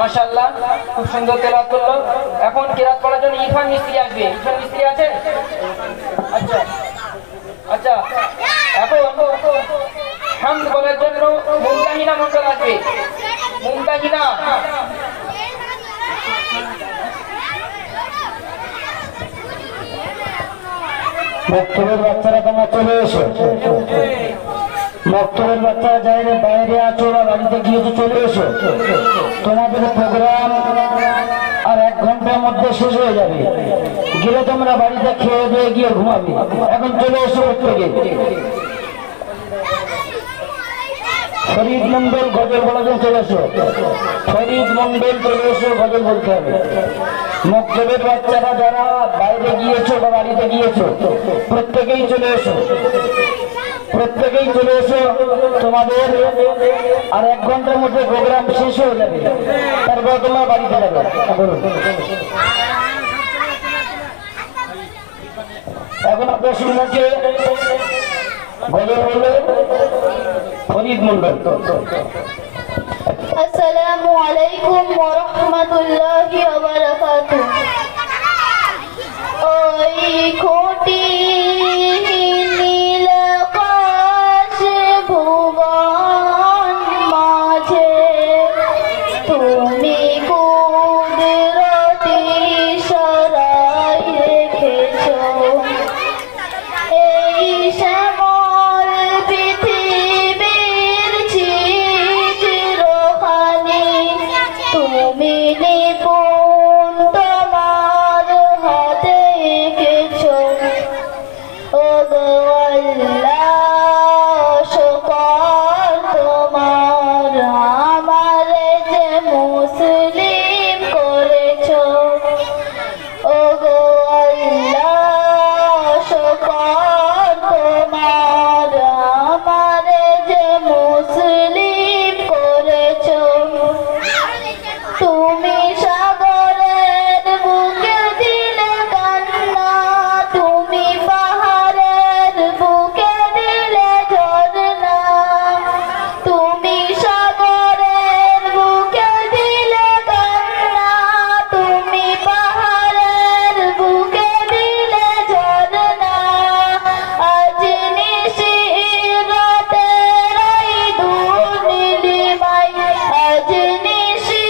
মাশাআল্লাহ, খুব সুন্দর তেলাওয়াত করলো। এখন কিরাত পড়ার জন্য ইরফান মিস্ত্রি আসবে। ইরফান মিস্ত্রি আছে? আচ্ছা আচ্ছা, এখন হামদ বলার জন্য মুমতাহিনা মন্ডল আসবে। মুমতাহিনা, মক্তবের বাচ্চারা তোমরা চলে এসো। মক্তবের বাচ্চারা যাইলে বাইরে আছো বা বাড়িতে গিয়েছো চলে এসো। তোমাদের প্রোগ্রাম আর 1 ঘন্টার মধ্যে শেষ হয়ে যাবে। গেলে তোমরা বাড়িতে খেয়ে দিয়ে গিয়ে ঘুমাবে। এখন চলে এসো প্রত্যেকে। ফরিদ মন্ডল গজল বলার জন্য চলে এসো। ফরিদ মন্ডল চলে এসো, গজল বলতে হবে। মক্তবের বাচ্চারা যারা বাইরে গিয়েছো বা বাড়িতে গিয়েছো প্রত্যেকেই চলে এসো। প্রত্যেকেই চলে এসো। তোমাদের আর 1 ঘন্টার মধ্যে প্রোগ্রাম শেষ হয়ে যাবে। তারপর তোমরা বাড়িতে যাবে। এখন আপনার শুরু হচ্ছে গজল বলবে ফরিদ মন্ডল। আসসালামু আলাইকুম ওয়া রাহমাতুল্লাহি ওয়া বারাকাতুহু। ওই কোটি নীল আকাশ ভুবন মাঝে তুমি কুদরতি ইশারায় রেখেছো এই শ্যামল পৃথিবীর চিত্রখানি। তুমি নিপুণ তোমার হাতে এঁকেছো। ওগো আল্লাহ শুকর তোমার, আমারে যে মুসলিম করেছো। ওগো আল্লাহ শুকর তোমার, আমারে যে মুসলিম করেছো। তুমি সাগরের বুকে দিলে কান্না, তুমি পাহাড়ের বুকে দিলে ঝরনা। তুমি সাগরের বুকে দিলে কান্না, তুমি পাহাড়ের বুকে দিলে ঝরনা। আজ নিশি রাতের এই দূর নীলিমায়, আজ নিশি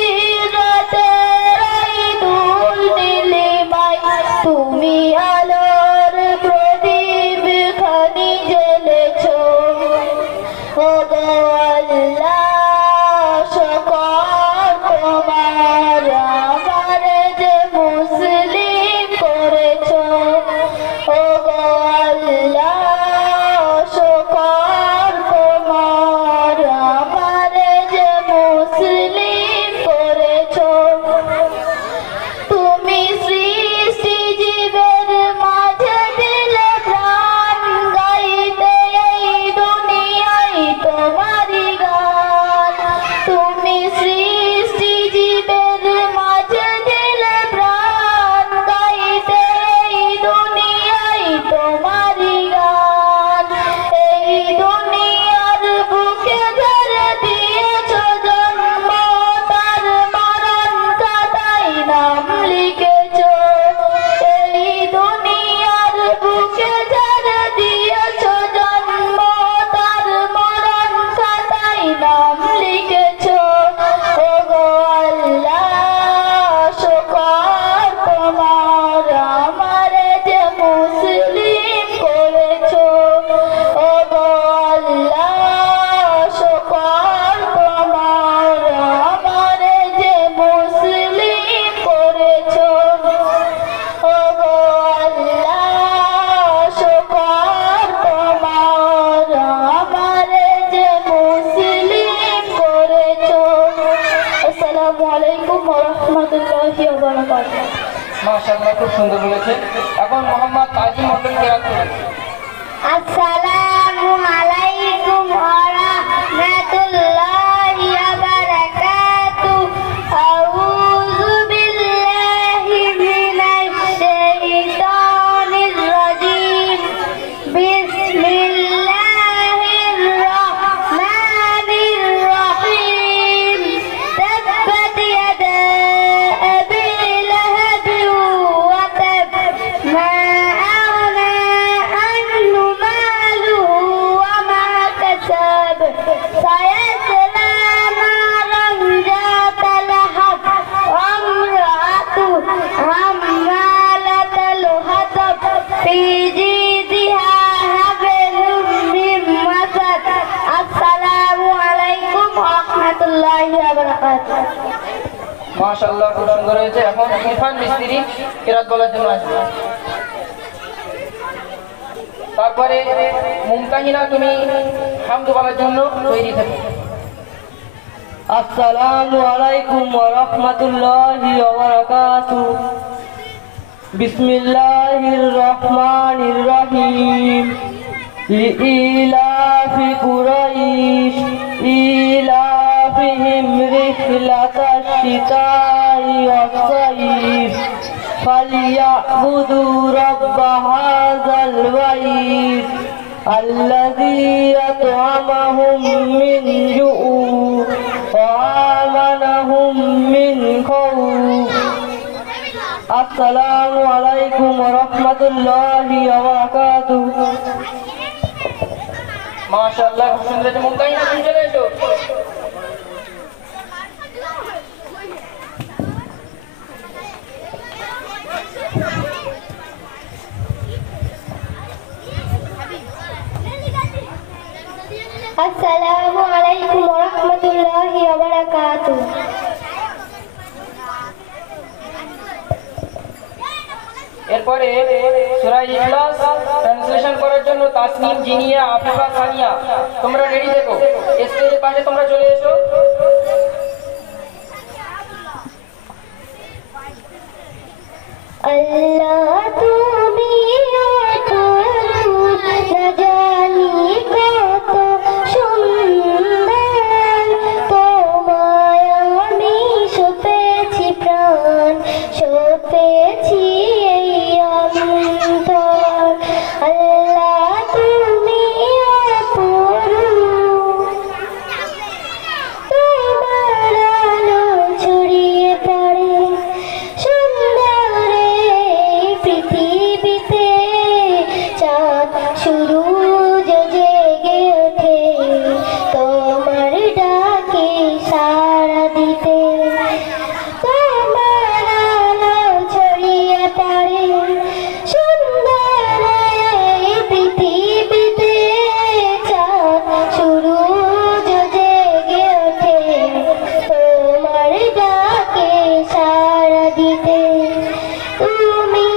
রাতের এই দূর নীলিমায় তুমি আলোর প্রদীপ খানি জ্বেলেছো। ওগো আল্লাহ শুকর তোমার, আমারে যে মুসলিম করেছো। ওগো আল্লাহ শুকর তোমার, আমারে যে মুসলিম করেছো। তুমি সৃষ্টি জীবের মাঝে দিলে প্রাণ, গাইতে এই দুনিয়ায় তোমারই গান। তুমি সৃষ্টি জীবের মাঝে দিলে প্রাণ, গাইতে এই দুনিয়ায় তোমারই গান। এই দুনিয়ার বুকে যারা দিয়েছো জন্ম, তার মরণ খাতায় নাম লিখেছো। এই দুনিয়ার বুকে যারা দিয়েছো জন্ম, তার মরণ খাতায় নাম লিখেছো। ওগো আল্লাহ শুকর তোমার, আমারে যে মুসলিম করেছো। ওগো আল্লাহ শুকর তোমার, আমারে যে মুসলিম করেছো। ওগো আল্লাহ শুকর তোমার, আমারে যে মুসলিম করেছো। আসসালামু আলাইকুম ওয়া রাহমাতুল্লাহি ওয়া বারাকাতুহু। মাশাআল্লাহ, খুব সুন্দর বলেছে। এখন মোহাম্মদ কাজী মন্ডল কিরাত করবে। আসসালামু আলাইকুম ওয়া রাহমাতুল্লাহি ওয়া বারাকাতুহু। আউযু বিল্লাহি মিনাশ শাইতানির রাজীম। বিসমিল্লাহির রাহমানির রাহিম। তাব্বাত ইয়াদা وبركاته মাশাআল্লাহ, খুব সুন্দর হয়েছে। এখন ইরফান মিস্ত্রি কিরাত বলার জন্য আসবে। তারপরে মুমতাহিনা, তুমি হামদ বলার জন্য তৈরি থাকো। আসসালামু আলাইকুম ওয়া রাহমাতুল্লাহি ওয়া বারাকাতুহু। বিসমিল্লাহির রহমানির রহিম। লিইলাফি কুরাইশ ইলাফিহিম রিহলাতাশ শিতাই ওয়াস সাইফ ফালইয়াবুদু রাব্ব হাযাল বাইত আল্লাযী আত'আমাহুম মিন জু'উ ওয়া আমানাহুম মিন খাউফ। আসসালামু আলাইকুম ওয়া রাহমাতুল্লাহি ওয়া বারাকাতুহু। মাশাআল্লাহ, খুব সুন্দর হয়েছে। মুমতাহিনা, তুমি চলে এসো। السلام عليكم ورحمة الله وبركاته এরপরে সূরা ইখলাস ট্রান্সলেশন করার জন্য তাসনিম, জিনিয়া, আফিফা, সানিয়া, তোমরা রেডি থেকো। স্টেজের পাশে তোমরা চলে এসো। अल्लाह তুমি অদ্ভুত, না জানি কত সুন্দর, তোমায় আমি সপেছি প্রাণ, সপেছি এই অন্তর। আল্লাহ তুমি অপরূপ, তোমার আলো ছড়িয়ে পড়ে সুন্দর এই পৃথিবীতে, চাঁদ সূরজ জেগে ওঠে তোমার ডাকে সাড়া দিতে, তোমার আলো ছড়িয়ে পড়ে সুন্দর এই পৃথিবীতে, চাঁদ সূরজ জেগে ওঠে তোমার ডাকে সাড়া দিতে। তুমি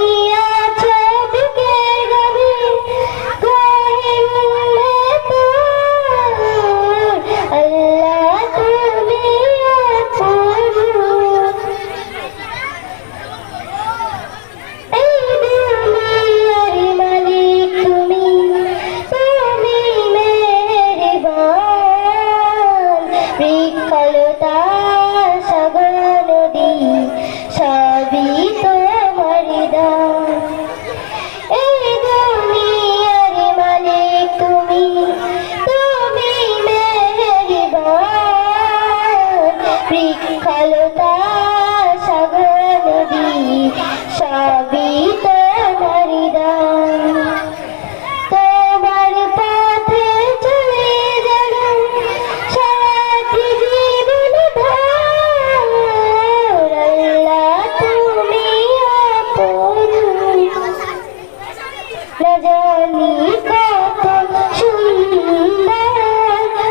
আছো বুকের গভীর গহীনে তোর, আল্লাহ তুমি অপরূপ। এই দুনিয়ার মালিক তুমি, তুমি মেহেরবান, বৃক্ষলতা সাগর নদী সবই তোমার দান। এই দুনিয়ার মালিক তুমি, তুমি মেহেরবান, বৃক্ষলতা সাগর নদী সবই তোমার দান। তোমার পথে চলে যারা সাথী জীবন ভর, আল্লাহ তুমি অপরূপ, না জানি কত সুন্দর,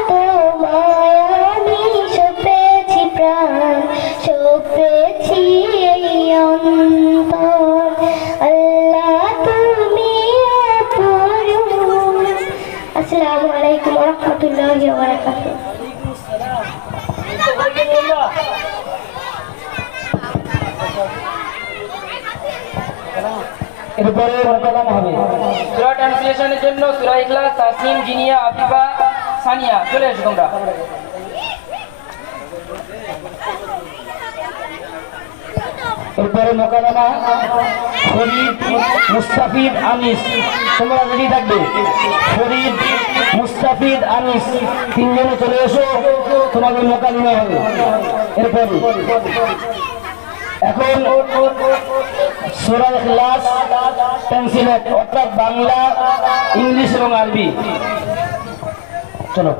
তোমায় আমি সপেছি প্রাণ, সপেছি এই অন্তর। আল্লাহ তুমি অপরূপ। আসসালামু আলাইকুম ওয়া রাহমাতুল্লাহি ওয়া বারাকাতুহু। এরপরে কালাম হবে। সূরা ট্রান্সলেশনের জন্য সূরা ইখলাস, তাসনিম, জিনিয়া, আফিফা, সানিয়া, চলে এসো তোমরা। এরপরে মোকালামা ফরিদ, মুস্তাফিদ, আনিস, তোমরা রেডি থাকবে। ফরিদ, মুস্তাফিদ, আনিস তিনজনে চলে এসো, তোমাদের মোকালামা হবে। এরপরে এখন সূরা ইখলাস ট্রান্সলেট, অর্থাৎ বাংলা, ইংলিশ এবং আরবি। চলো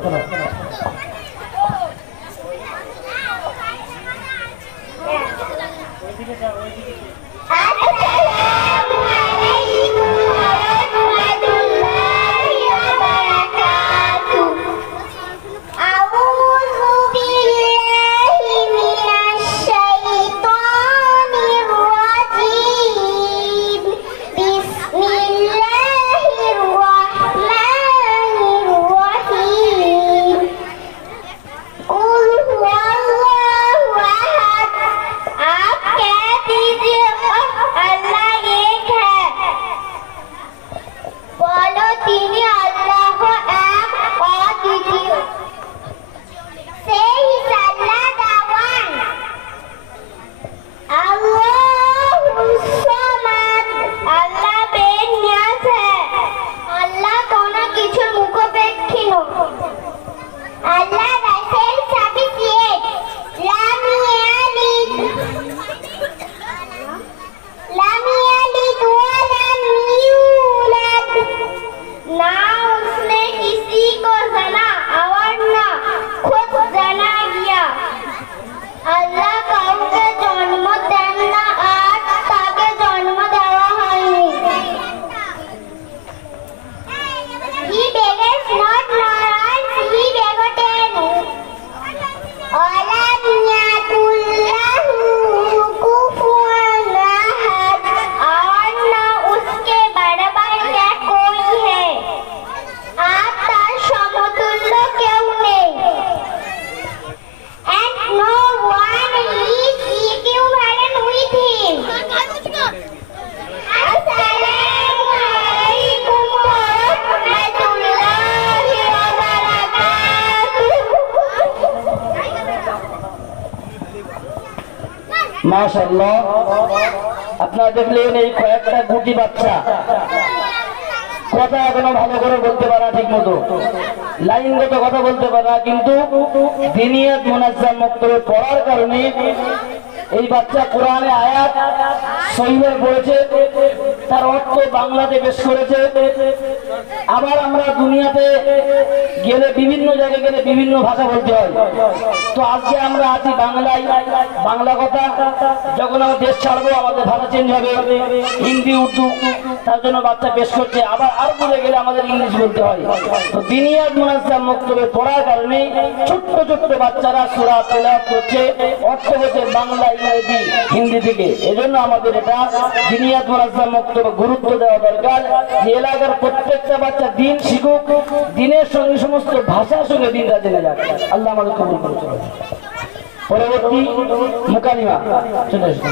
أعوذ بالله মাশাআল্লাহ, আপনারা দেখলেন এই কয়েকটা গুটি বাচ্চা কথা এখনো ভালো করে বলতে পারা, ঠিক মতো লাইনগত কথা বলতে পারা, কিন্তু দিনিয়াত মুনাজ্জাম মক্তবে পড়ার কারণে এই বাচ্চা কোরআনে আয়াত সহিভাবে পড়েছে, তার অর্থ বাংলাতে পেশ করেছে। আবার আমরা দুনিয়াতে গেলে বিভিন্ন জায়গায় গেলে বিভিন্ন ভাষা বলতে হয়, তো আজকে আমরা আছি বাংলায়, বাংলা কথা, যখন আমরা দেশ ছাড়বো আমাদের ভাষা চেঞ্জ হবে, হিন্দি উর্দু, তার জন্য বাচ্চা পেশ করছে। আবার আর দূরে গেলে আমাদের ইংলিশ বলতে হয়। তো দিনিয়াত মুনাজ্জাম মক্তবে পড়ার কারণে ছোট্ট ছোট্ট বাচ্চারা সূরা তেলাওয়াত করছে, অর্থ হচ্ছে বাংলা, ইংরেজি, হিন্দি থেকে। এজন্য আমাদের এটা দিনিয়াত মুনাজ্জাম মক্তবে গুরুত্ব দেওয়া দরকার, যে এলাকার প্রত্যেকটা বাচ্চা দিন শিখুক, দিনের সঙ্গে সমস্ত ভাষার সঙ্গে দিনটা জেনে যাক। আল্লাহ আমাদের কবুল করুন। পরবর্তী মুকালিমা চলে আসবে।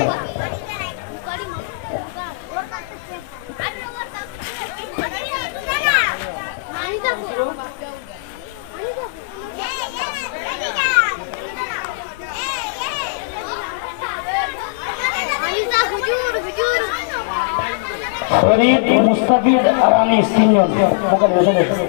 ফরিদ, মুস্তাফিজ আর আনিস তিনজন মুকালিমা চলে আসবে।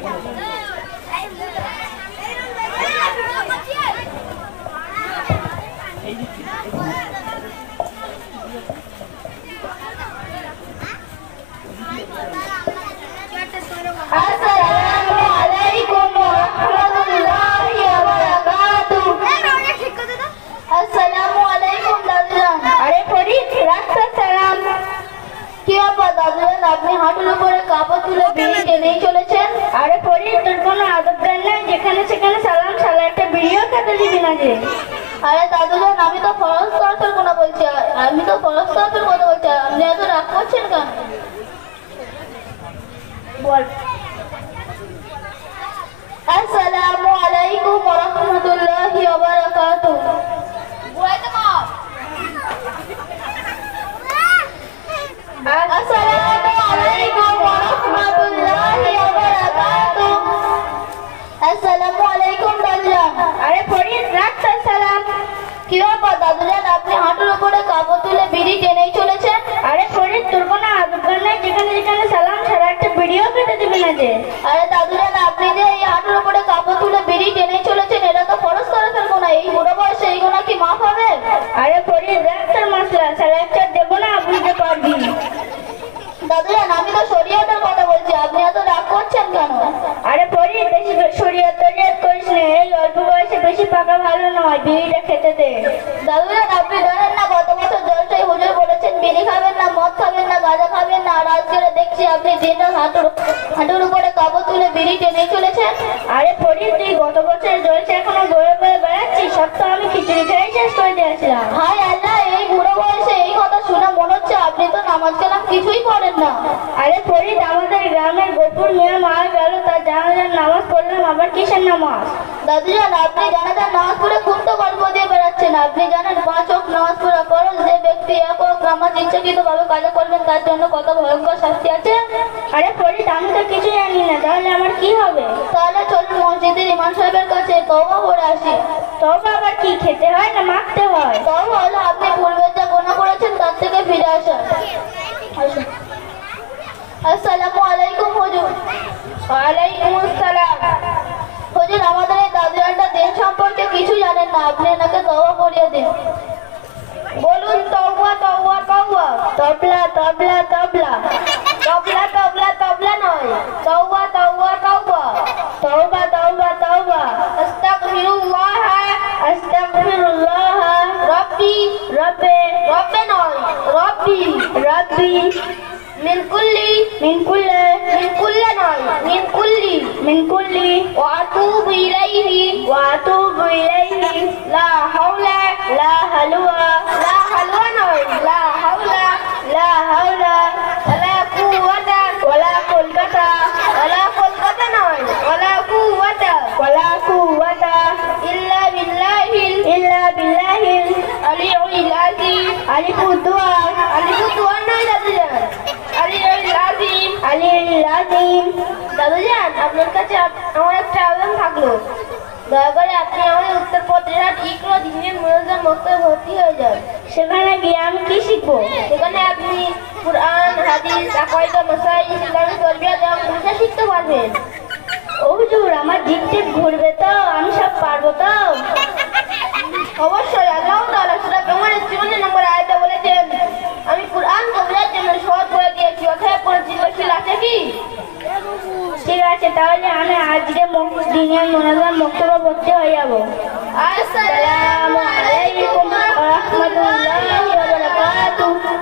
আপনি হাঁটুর উপরে কাপড় তুলে বিড়ি টেনেই চলেছেন। আরে ফরিদ, তোর কোনো আদব জ্ঞান নাই, যেখানে সেখানে সালাম সালা একটা বিড়িও খেতে দিবি না যে। আরে দাদুজান, আমি তো ফরজ তরফের কথা বলছি, আপনি এত রাগ করছেন কেন? বল। আসসালামু আলাইকুম ওয়া রাহমাতুল্লাহি ওয়া বারাকাতুহু। আসসালামু আলাইকুম ওয়া রাহমাতুল্লাহি ওয়া বারাকাতুহু। আসসালামু আলাইকুম দাদুজান। আরে ফরিদ, রাখ তার সালাম। কি ব্যাপার দাদুজান, আপনি হাঁটুর উপরে কাপড় তুলে বিড়ি টেনেই চলেছেন? আরে ফরিদ, তোর কোনো আদব নাই, যেখানে যেখানে সালাম ছাড়া একটা বিড়িও খেতে দিবি না যে। আরে দাদুজান, আপনি যে এই হাঁটুর উপরে কাপড় তুলে বিড়ি টেনেই চলেছেন, এটা তো ফরজ তরফের গুনাহ, এই বুড়ো বয়সে এই গুনাহ কি মাফ হবে? আরে ফরিদ, রাখ তার মাসলা, সারা একটা দেবো না, বুঝতে পারবি। দাদুজান, আমি তো শরীয়তের কথা বলছি, আপনি এত রাগ করছেন কেন? আরে ফরিদ, বেশি শরীয়ত করিস না, এই অল্প বয়সে বেশি পাকা ভালো নয়, বিড়িটা খেতে দে। দাদুজান, আপনি জানেন না গত বছর জলসায় হুজুর বলেছেন বিড়ি খাবেন না, মদ খাবেন না, গাঁজা খাবেন না, আর আজকে দেখছি আপনি দিনরাত হাঁটুর উপরে কাপড় তুলে বিড়ি টেনে চলেছেন। আরে ফরিদ, তুই গত বছর জলসা এখনো বয়ে বয়ে বেড়াচ্ছিস, সব তো আমি খিচুড়ি খেয়ে শেষ করে দিয়েছিলাম। হায় আল্লাহ, এই বুড়ো বয়সে এই কথা শুনে মনে হচ্ছে আপনি তো নামাজ কালাম কিছুই পড়েন না। আরে ফরিদ, আমাদের গ্রামের গফুর মিয়া মারা গেল, তার জানাজার নামাজ পড়লাম, আবার কিসের নামাজ? দাদুজান, আপনি জানাজার নামাজ পড়ে খুব তো গল্প দিয়ে বেড়াচ্ছেন। আপনি জানেন 5 ওয়াক্ত নামাজ পড়া ফরজ, যে ব্যক্তি এক ওয়াক্ত নামাজ ইচ্ছাকৃতভাবে কাজা করবেন তার জন্য কত ভয়ঙ্কর শাস্তি আছে। আরে ফরিদ, আমি তো কিছু জানি না, তাহলে আমার কি হবে? তাহলে চলুন মসজিদের ইমাম সাহেবের কাছে তওবা পড়ে আসি। তওবা আবার কি, খেতে হয় না মাখতে হয়? তওবা হলো আপনি পূর্বে যা গুনাহ করেছেন তার থেকে ফিরে আসা। আসসালামু আলাইকুম হুজুর। ওয়ালাইকুম আসসালাম। হুজুর, আমাদের এই দাদুজানটা দিন সম্পর্কে কিছু জানেন না, আপনি এনাকে তওবা পড়িয়ে দিন। বলুন তওবা তওবা তওবা। তবলা তবলা তবলা। তবলা তবলা তবলা নয়, তওবা তওবা তওবা। তওবা তওবা তওবা। আস্তাগফিরুল্লাহ আস্তাগফিরুল্লাহ। রব্বি রব্বে রব্বে নয়, রব্বি রব্বি। من كل نار من كل وأتوب إليه لا حول لا حلوى لا حلوى نار لا حول ولا قوة ولا قلة نار ولا قوة إلا بالله العلي العظيم. ألف الدعاء নয় দাদুজান, দাদুজান, আপনার কাছে আমার একটা আবেদন থাকলো, দয়া করে আপনি আমাদের উত্তর পত্রিকার ইকরা দিনের মুনাজ্জাম মক্তবে ভর্তি হয়ে যান। সেখানে গিয়ে আমি কি শিখবো? সেখানে আপনি কুরআন, হাদিস, আকাইদা, মাসাইল, ইসলামিক তরবিয়ত এবং ভাষা শিখতে পারবেন। ও হুজুর, আমার জিভ টিপ ঘুরবে তো? আমি সব পারবো তো? অবশ্যই। আল্লাহ তাআলা সূরা কামারের 54 নম্বর আয়াতে বলেছেন, আমি কুরআনকে বোঝার জন্য সহজ করে দিয়েছি, অতএব কোনো চিন্তাশীল আছে কি? ঠিক আছে, তাহলে আমি আজকে দিনের মোনাজাত বক্তব্য ভর্তি হয়ে যাবো। আসসালামু আলাইকুম ওয়া রাহমাতুল্লাহি ওয়া বারাকাতুহু।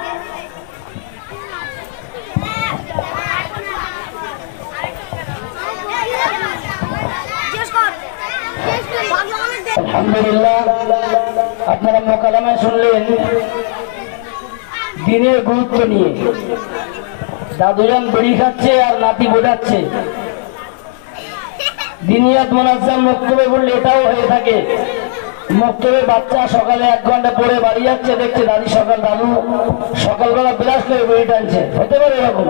আলহামদুলিল্লাহ, আপনারা মোকালামায় শুনলেন দিনের গুরুত্ব নিয়ে। দাদুজান বেড়ি খাচ্ছে আর নাতি বোঝাচ্ছে। দিনিয়াত মোনাজ্জাম মক্তবে বললে এটাও হয়ে থাকে। মক্তবে বাচ্চা সকালে 1 ঘন্টা পরে বাড়ি যাচ্ছে, দেখছে দাদু সকালবেলা বিরাজ করে বেড়ি টানছে, হতে পারে এরকম।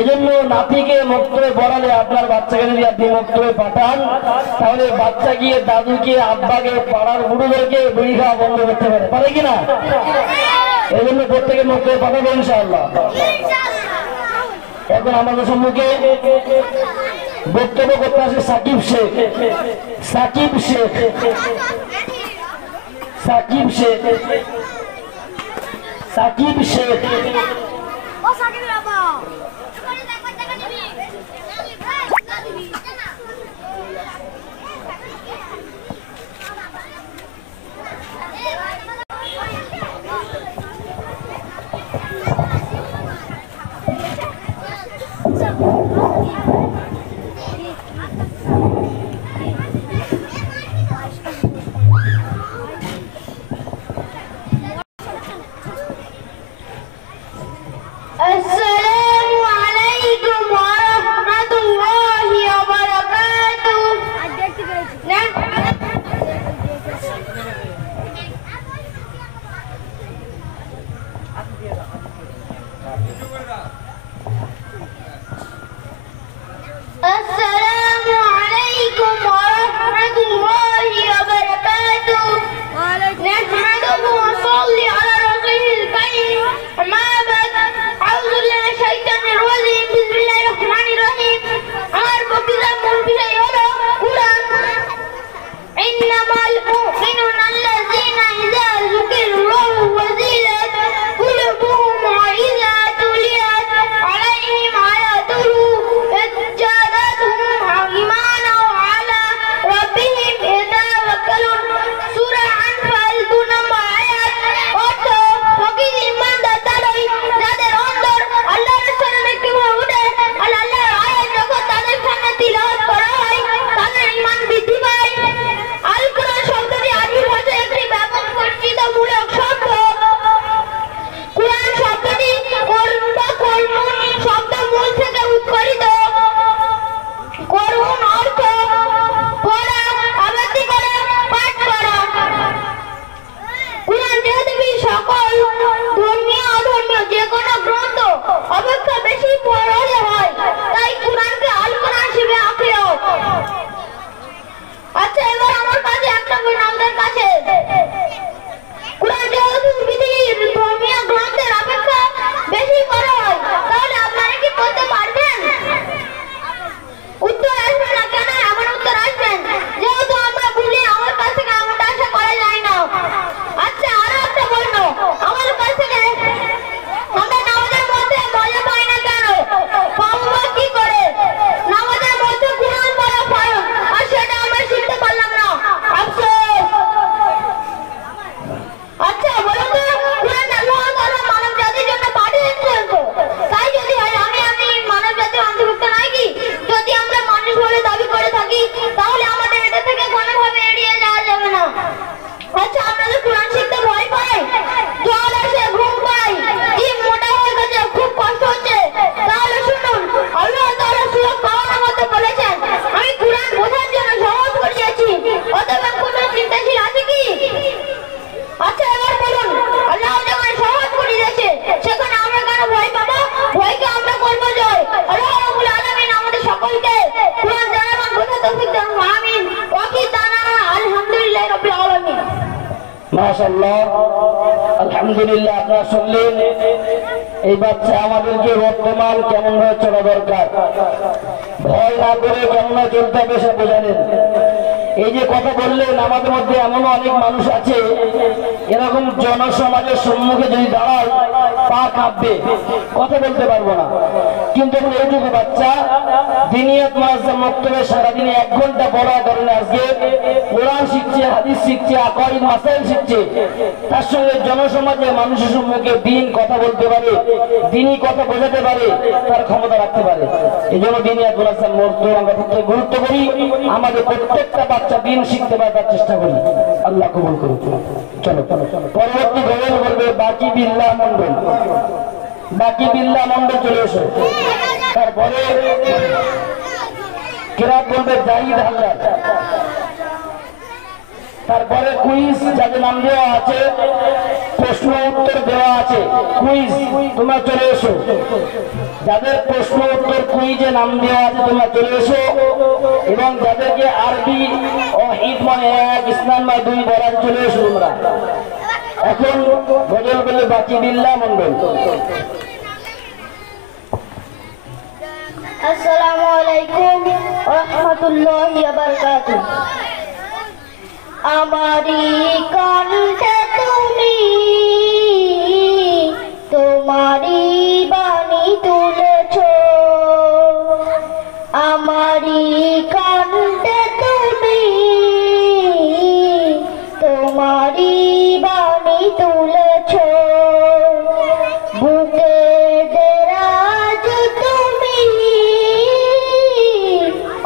এজন্য নাতিকে মক্তবে পড়ালে আপনার বাচ্চাকে যদি আপনি মক্তবে পাঠান, তাহলে বাচ্চা গিয়ে দাদুকে, আব্বাকে, পাড়ার বুড়োদেরকে বেড়ি খাওয়া বন্ধ করতে পারে কিনা? এই জন্য প্রত্যেকে মক্তবে পাঠাবো ইনশাআল্লাহ। এখন আমাদের সম্মুখে বক্তব্য করতে আসে Shakib Sheikh. Shakib Sheikh Shakib Sheikh Shakib Sheikh Assalamu alaikum wa rahmatullahi wa barakatuh. Assalamu alaikum wa rahmatullahi wa barakatuh. Nahmaduhu wa salli ala rasulil karim. Amma ba'd. أعوذ بالله من الشيطان الرجيم. بسم الله الرحمن الرحيم. আমার বক্তৃতার মূল বিষয় হলো কুরআন। إنما المؤمنون الذين إذا ذكر الله وجلت قلوبهم وإذا تليت عليهم آياته زادتهم إيمانا وعلى ربهم يتوكلون। সূরা আনফাল 2 নম্বর আয়াত। অর্থ, প্রকৃত ঈমানদার তারাই যাদের অন্তর আল্লাহর রাসূলের কিভাবে উঠে আর আল্লাহর আয়াত যখন তাদের সামনে তিলাওয়াত করা হয়, তাদের ঈমান বৃদ্ধি পায়। আল কোরআন শব্দটি আরবি ভাষায় একটি ব্যাপক পরিচিতিমূলক শব্দ। কোরআন শব্দটি করুন শব্দ মূল থেকে উৎকরিত। করুন অর্থ পড়া, আবৃত্তি করা, পাঠ করা। কুরআন যেহেতু সকল ধর্মীয় অধর্মীয় যে কোনো গ্রন্থ অপেক্ষা বেশি পড়লে হয়, তাই কুরআনকে আল কোরআন হিসেবে আখ্যায়িত। আচ্ছা, এবার আমার কাছে একটা প্রশ্ন আপনাদের কাছে। কুরআন যেহেতু পৃথিবীর ধর্মীয় গ্রন্থের অপেক্ষা বেশি পড়া হয়, তাহলে আপনারা কি পড়তে পারবেন? উত্তর আসবে না কেন? এমন উত্তর আসবেন যেহেতু আমরা বুঝি আমার কাছ থেকে এমনটা আশা করা যায় না। আচ্ছা, আরো একটা প্রশ্ন, আমার কাছ থেকে আমরা নামাজের মধ্যে মজা পাই না কেন? পাবো বা কি করে? নামাজের মধ্যে কুরআন পড়া ফরজ, আর সেটা আমরা শিখতে পারলাম না, আফসোস। আচ্ছা বলুন তো, কুরআন আল্লাহ তাআলা মানব জাতির জন্য পাঠিয়েছেন তো, তাই যদি হয় আমি মানব জাতির অন্তর্ভুক্ত নয় কি? যদি আমরা মানুষ বলে দাবি করে থাকি, তাহলে আমাদের এটা থেকে কোনোভাবে এড়িয়ে যাওয়া যাবে না। আচ্ছা, আমরা তো কুরআন শিখতে ভয় পাই, জ্বর আসে, ঘুম পাই, জিভ মোটা হয়ে গেছে, খুব কষ্ট হচ্ছে, তাহলে শুনুন, আল্লাহ তাআলা সূরা কাহফের মধ্যে বলেছেন, আমি কুরআন বোঝার জন্য সহজ করে দিয়েছি, অতএব কোনো চিন্তাশীল আছে কি? আচ্ছা, এবার বলুন, আল্লাহ যখন সহজ করে দিয়েছে, সেখানে আমরা কেন ভয় পাবো? ভয়কে আমরা করব জয়। আল্লাহ রাব্বুল আলামিন আমাদের সকলকে কুরআন জানার এবং বোঝার তৌফিক দান করুন। আমিন। ওয়াকিল দানা, আলহামদুলিল্লাহি রাব্বিল আলামিন। মাশাআল্লাহ, আলহামদুলিল্লাহ। আপনারা শুনলেন এই বাচ্চা আমাদেরকে বর্তমান কেমন ভাবে চলা দরকার, ভয় না করে কেমন চলতে হবে সে বোঝালেন। এই যে কথা বললেন, আমাদের মধ্যে এমন অনেক মানুষ আছে এরকম জনসমাজের সম্মুখে যদি দাঁড়ায় পা কাঁপবে, কথা বলতে পারবো না। কিন্তু এইটুকু বাচ্চা দিনিয়াত মাদ্রাসা মক্তবে সারাদিনে 1 ঘন্টা পড়ার কারণে আজকে কোরআন শিখছে, হাদিস শিখছে, আকাইদ মাসাইল শিখছে, তার সঙ্গে জনসমাজে মানুষের সম্মুখে দিন কথা বলতে পারে, দিনই কথা বোঝাতে পারে, তার ক্ষমতা রাখতে পারে। এই জন্য দিনিয়াত মাদ্রাসা মক্তবে আমরা প্রত্যেক গুরুত্ব করি, আমাদের প্রত্যেকটা বাচ্চা দিন শিখতে পারে তার চেষ্টা করি। আল্লাহ কবুল করুন। চলো পরবর্তী গজল বলবে বাকি বিল্লাহ মন্ডল। বাকি বিল্লাহ মন্ডল চলে এসো। তারপরে কেরাত বলবে জাহিদ হালদার। তারপরে কুইজ, যাদের নাম দেওয়া আছে, প্রশ্ন উত্তর দেওয়া আছে, কুইজ, তোমরা চলে এসো। যাদের প্রশ্ন উত্তর কুইজে নাম দেওয়া আছে তোমরা চলে এসো। এবং যাদেরকে আরবি ও ঈদ মানে 1, ইসলাম মানে 2 বলার চলে এসো তোমরা। এখন গজল বলে বাকি বিল্লাহ মন্ডল। আসসালামু আলাইকুম ওয়া রাহমাতুল্লাহি ওয়া বারাকাতুহু। আমারি কণ্ঠে তুমি তোমারি বাণী তুলেছ, আমারি কণ্ঠে তুমি তোমারি বাণী তুলেছ, বুকে দেরাজ তুমি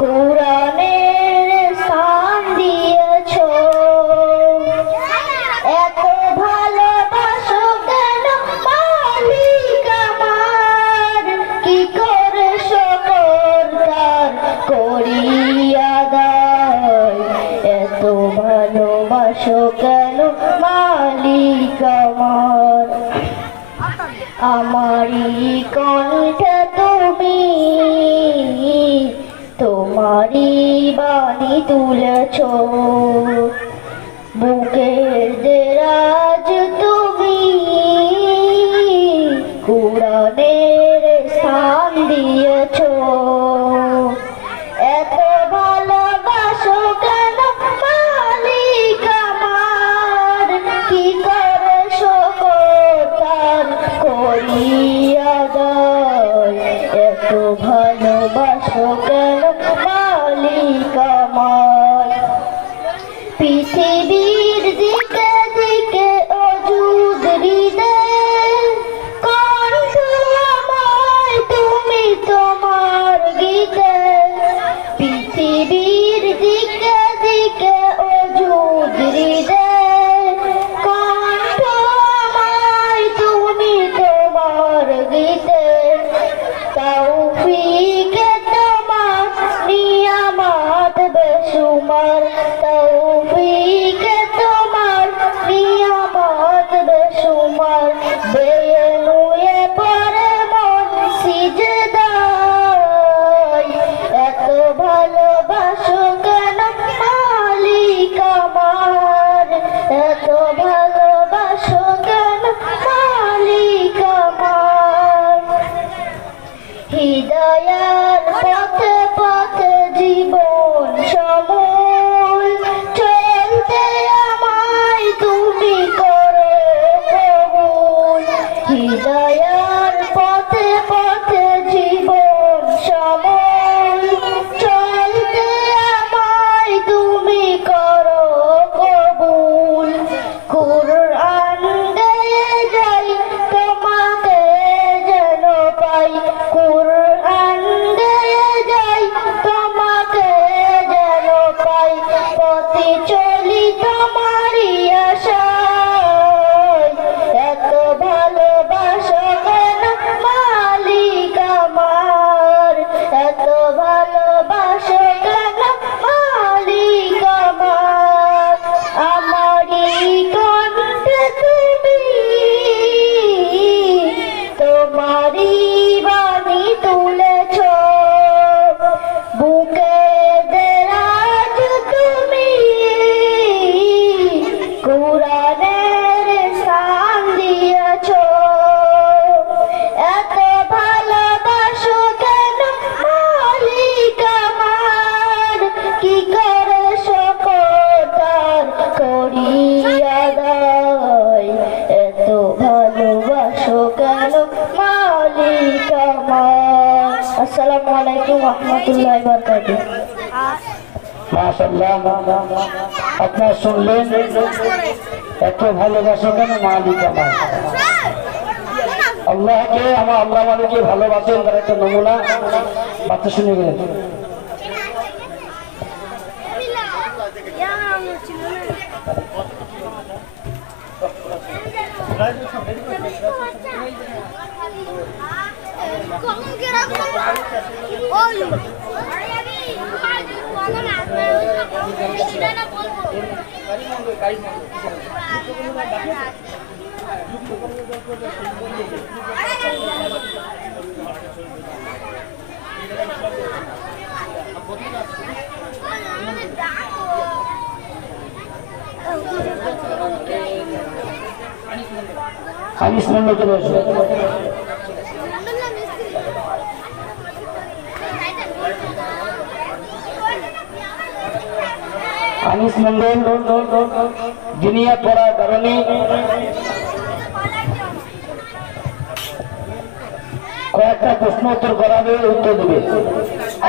কুরআনের স্থান দিয়েছ। এত ভালোবাসো কেন মালিক আমার, কি করে শুকর তার করি আদায়। এত ভালোবাসো কেন মালিক আমার, আমারি কণ্ঠে তুমি তোমারি বাণী তুলেছ, বুকের দেরাজ তুমি কুরআনের স্থান দিয়েছ। এত ভালোবাসো কেন মালিক আমার, কি করে শুকর তার করি আদায়। এত ভালোবাসো কেন মালিক আমার, পৃথিবীর দিকে দিকে অযুদ হৃদয় কণ্ঠ আমায় তুমি তোমার গীতে। পৃথিবীর দিকে দিকে অযুদ হৃদয় কণ্ঠ আমায় তুমি তোমার গীতে। তৌফিকে তোমার নিয়ামত বেশুমার, তৌফিকে তোমার নিয়ামত বেশুমার, বেনুয়ে পড়ে মন সিজদায়। এত ভালোবাসো কেন মালিক আমার, এত ভালোবাসো কেন মালিক আমার। হৃদয়ার পথে পথে জীবন সমূল চলতে আমায় তুমি করো কবুল। হৃদয়ার পথে পথে জীবন সমূল চলতে আমায় তুমি করো কবুল। আসসালামু আলাইকুম ওয়া রাহমাতুল্লাহি ওয়া বারাকাতুহু। মাশাআল্লাহ, আপনারা শুনলেন এত ভালোবাসা কেন মালিক আমার আল্লাহকে, আমার আল্লাহ আমাদেরকে ভালোবাসেন তার একটা নমুনা বাচ্চা শুনে গেলেন। আনিস মন্ডল চলে এসো। আনিস মন্ডল দুনিয়া পড়ার কারণে কয়েকটা প্রশ্ন উত্তর করাবে, উত্তর দেবে।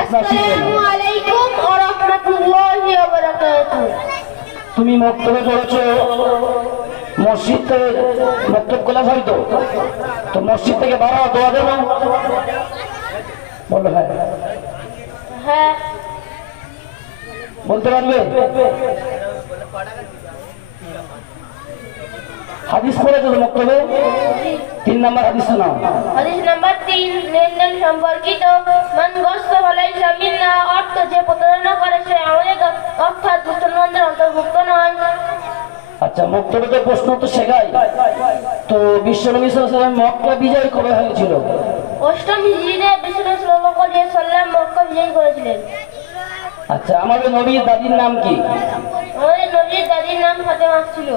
আসসালামু আলাইকুম ওয়া রাহমাতুল্লাহি ওয়া বারাকাতুহু। তুমি মক্তবে পড়েছো, মসজিদ থেকে মক্তব ক্লাস হয়তো, তো মসজিদ থেকে বাড়াও দোয়া দেবো বলো। হ্যাঁ হ্যাঁ বলতে পারবে? হাদিস পড়েছো তো মক্তবে? 3 নম্বর হাদিস নাও। হাদিস নাম্বার 3 লেনদেন সম্পর্কিত। মান গস্তা ফালাইসা মিন্না, অর্থ যে প্রতারণা করে সে আমাদের অর্থাৎ মুসলমানদের অন্তর্ভুক্ত নয়। আচ্ছা, মক্তবে তো প্রশ্ন তো শেখাই, তো বিশ্বনবী সাল্লাল্লাহু আলাইহি ওয়াসাল্লাম মক্কা বিজয় কবে হয়েছিল? 8ম হিজরিতে বিশ্বনবী সাল্লাল্লাহু আলাইহি সাল্লাম মক্কা বিজয় করেছিলেন। আচ্ছা, আমাদের নবীর দাদির নাম কি? আমাদের নবীর দাদির নাম ফাতেমা ছিল।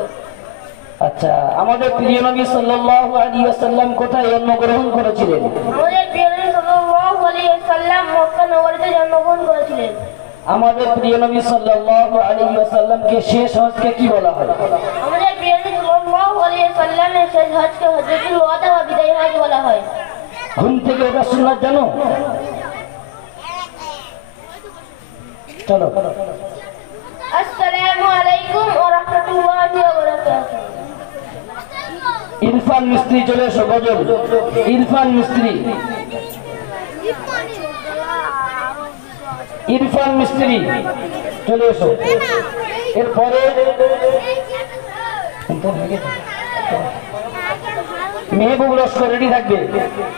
আচ্ছা, আমাদের প্রিয় নবী সাল্লাল্লাহু আলাইহি ওয়াসাল্লাম কোথায় জন্মগ্রহণ করেছিলেন? আমাদের প্রিয় নবী সাল্লাল্লাহু আলাইহি সাল্লাম মক্কা নগরীতে জন্মগ্রহণ করেছিলেন। আমাদের প্রিয় নবী সাল্লাল্লাহু আলাইহি ওয়াসাল্লামকে শেষ হজকে কি বলা হয়? আমাদের প্রিয় নবী সাল্লাল্লাহু আলাইহি সাল্লামের শেষ হজকে হজরতুল ওয়াদা বা বিদায় হজ বলা হয়। ঘুম থেকে ওঠা সুন্নাত জানো? চলো। আসসালামু আলাইকুম ওয়া রাহমাতুল্লাহি ওয়া বারাকাতুহু। ইরফান মিস্ত্রি চলে এসো, গজল। ইরফান মিস্ত্রি, ইরফান মিস্ত্রি চলে এসো। এরপরে মেহবুব লস্কর রেডি থাকবে।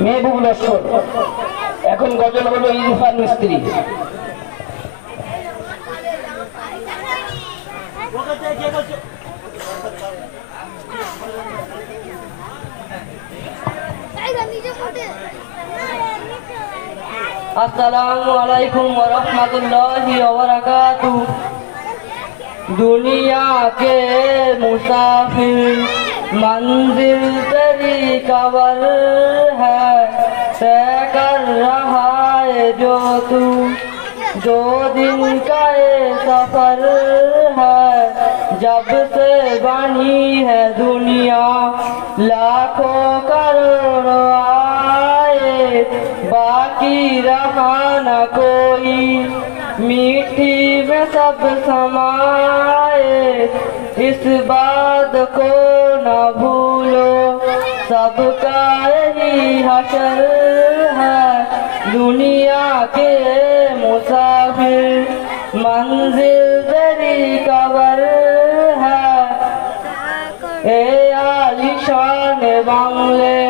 মেহবুব লস্কর এখন গজল হলো ইরফান মিস্ত্রি। अस्सलामु अलैकुम व रहमतुल्लाहि व बरकातुहू। दुनिया के मुसाफिर मंजिल तेरी कबर है, तय कर रहा है जो तू, जो दिन का ये सफर है। जब से बनी है दुनिया लाखों करोड़ों आए, बाकी रहा न कोई, मीठी में सब समाए। इस बात को न भूलो, सबका यही हशर है। दुनिया के मुसाफिर मंजिल तेरी कबर है। ए आलिशान बांग्ले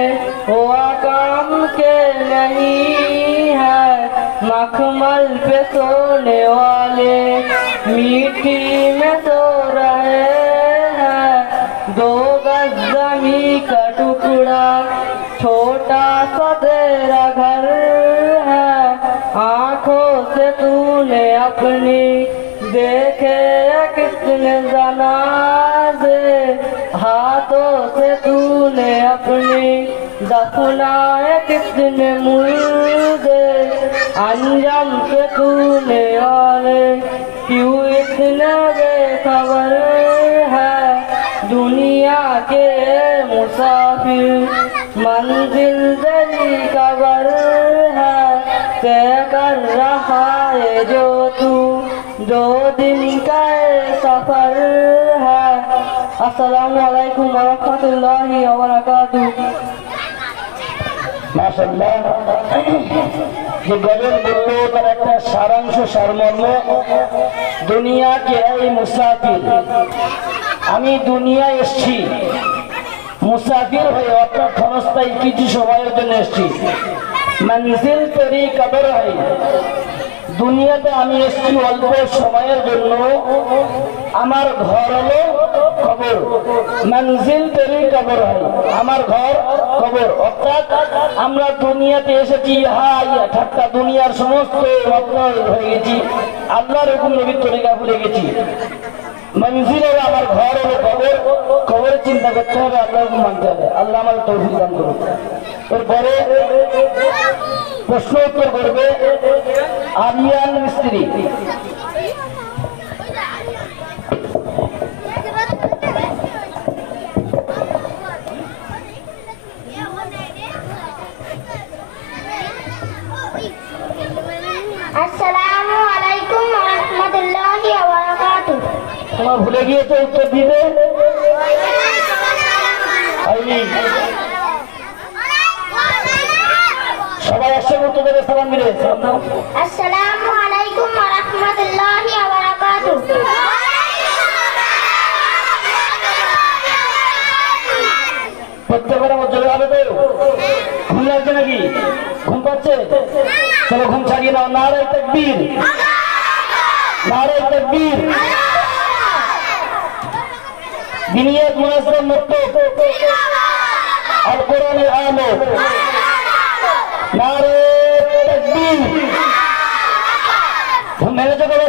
हुआ काम के नहीं है, मखमल पे सोने वाले मीठी में सो रहे हैं। 2 गज जमीन का टुकड़ा छोटा सा तेरा घर है। आंखों से तूने अपनी देखे कितने जनाजे, हाथों से तूने अपनी दफनाए कितने मुर्दे। अंजाम से तूने वाले क्यों इतने बेखबर है। दुनिया के मुसाफिर मंजिल तेरी कबर है, ते जो दिन का सफर है। अस्सलामु अलैकुम वरहमतुल्लाहि वबरकातुहू। माशाअल्लाह, যে গজল বললো তার একটা সারাংশ সারমর্ম, দুনিয়া কে এই মুসাফির, আমি দুনিয়ায় এসছি মুসাফির হয়ে, অর্থাৎ ক্ষণস্থায়ী কিছু সময়ের জন্য এসছি। মঞ্জিল তেরি কবর হয়, দুনিয়াতে আমি এসছি অল্প সময়ের জন্য, আমার ঘর হলো কবর। মঞ্জিল তেরি কবর হয়, আমার ঘর কবর। অর্থাৎ আমরা দুনিয়াতে এসেছি হাই ঠাট্টা, দুনিয়ার সমস্ত হয়ে গেছি, আল্লাহর হুকুম নবীর তরিকা ভুলে গেছি। মঞ্জিল হলো আমার ঘর হলো কবর, কবর চিন্তা করতে হবে, আল্লাহর হুকুম মানতে হবে। আল্লাহ আমার তৌফিক দান করুন। এরপরে প্রশ্ন উত্তর করবে আরিয়ান মিস্ত্রি। আসসালামু আলাইকুম ওয়া রাহমাতুল্লাহি ওয়া বারাকাতুহু। তোমার ভুলে গিয়েছো উত্তর দিতে? সবাই একসঙ্গে উত্তর দেবে, সালাম দিলে। আসসালামু আলাইকুম ওয়া রাহমাতুল্লাহি ওয়া বারাকাতুহু। প্রত্যেকবার আমার চলে যাবে তো? ঘুম লাগছে নাকি? ঘুম পাচ্ছে? চলো ঘুম ছাড়িয়ে নাও। নারায়ে তাকবীর, নারায়ে তাকবীর। বিনিয়াত মুনাজ্জাম মুক্তব আল কোরআনের আলো, নারায়ে তাকবীর। ঘুম ভেঙেছে কবে?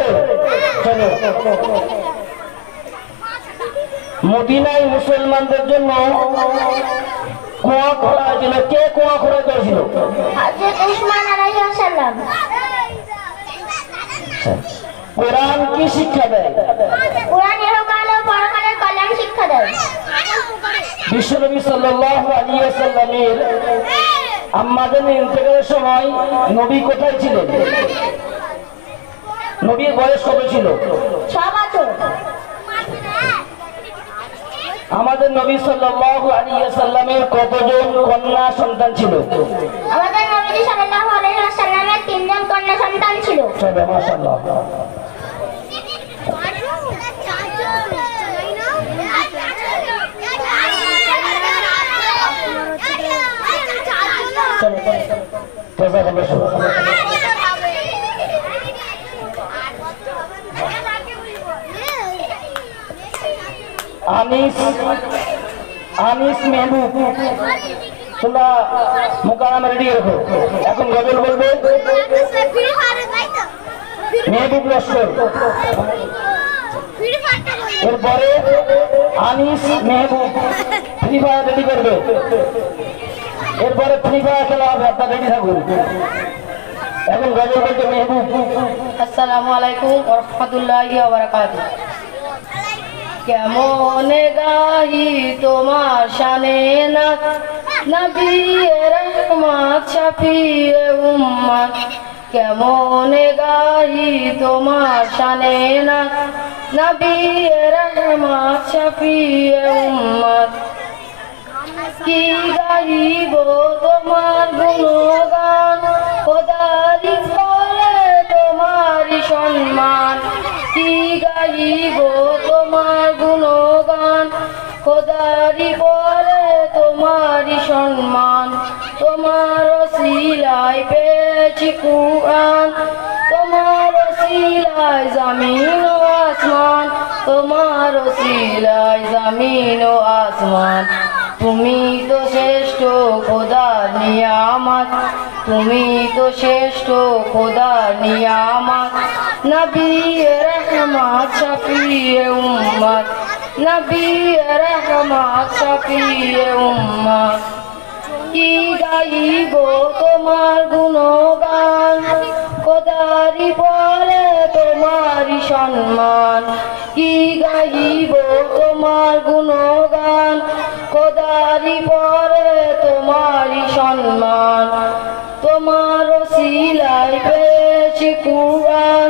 চলো। মদিনায় মুসলমানদের জন্য কুয়া খোঁড়া হয়েছিল। কে কুয়া খোঁড়া করেছিল? হযরত উসমান আলাইহিস সালাম। কোরআন কি শিক্ষা দেয়? কোরআন ইহকাল ও পরকালের কল্যাণ শিক্ষা দেয়। বিশ্বনবী সাল্লাল্লাহু আলাইহি ওয়াসাল্লামের আম্মাদের ইন্তেকালের সময় নবী কোথায় ছিলেন? নবীর বয়স কত ছিল? 6 বছর। আমাদের নবী সাল্লাল্লাহু আলাইহি ওয়াসাল্লামের কতজন কন্যা সন্তান ছিল? আমাদের নবী সাল্লাল্লাহু আলাইহি ওয়াসাল্লামের 3 জন কন্যা সন্তান ছিল। মাশাআল্লাহ। আনিস মেহবুব, তোমরা মুকারামা রেডি রাখো, এখন গজল বলবে মেহবুব লস্কর। এরপরে Anis Mehboob free fire ready করবে, এরপরে ফ্রি ফায়ার খেলা হবে, আপনারা রেডি থাকুন। এখন গজল বলতে মেহবুব। আসসালামু আলাইকুম ওয়া রাহমাতুল্লাহি ওয়া বারাকাতুহু। কেমন গাহি তোমার শানে না নবী রহমত শফিয়ে উম্মত। কেমন গাহি তোমার শানে না নবী রহমত শফিয়ে উম্মত। কি গাইব তোমার গুণগান, খোদারি করে তোমারি সম্মান। কি গাইব তোমার গুণগান, খোদারি করে তোমারি সম্মান। তোমার ওসিলায় পেয়েছি কুরআন, তোমার ওসিলায় জমিন ও আসমান। তোমার ওসিলায় জমিন ও আসমান। তুমি তো শ্রেষ্ঠ খোদার নিয়ামত, তুমি তো শ্রেষ্ঠ খোদার নিয়ামত। নবী রহমত শফিয়ে উম্মত, নবী রহমত শফিয়ে উম্মত। কি গাইব তোমার গুণগান, খোদারি পরে তোমারি সম্মান। কি গাইব তোমার গুণগান, খোদারি পরে তোমারি সম্মান। তোমার ওসিলায় পেয়েছি কুরআন,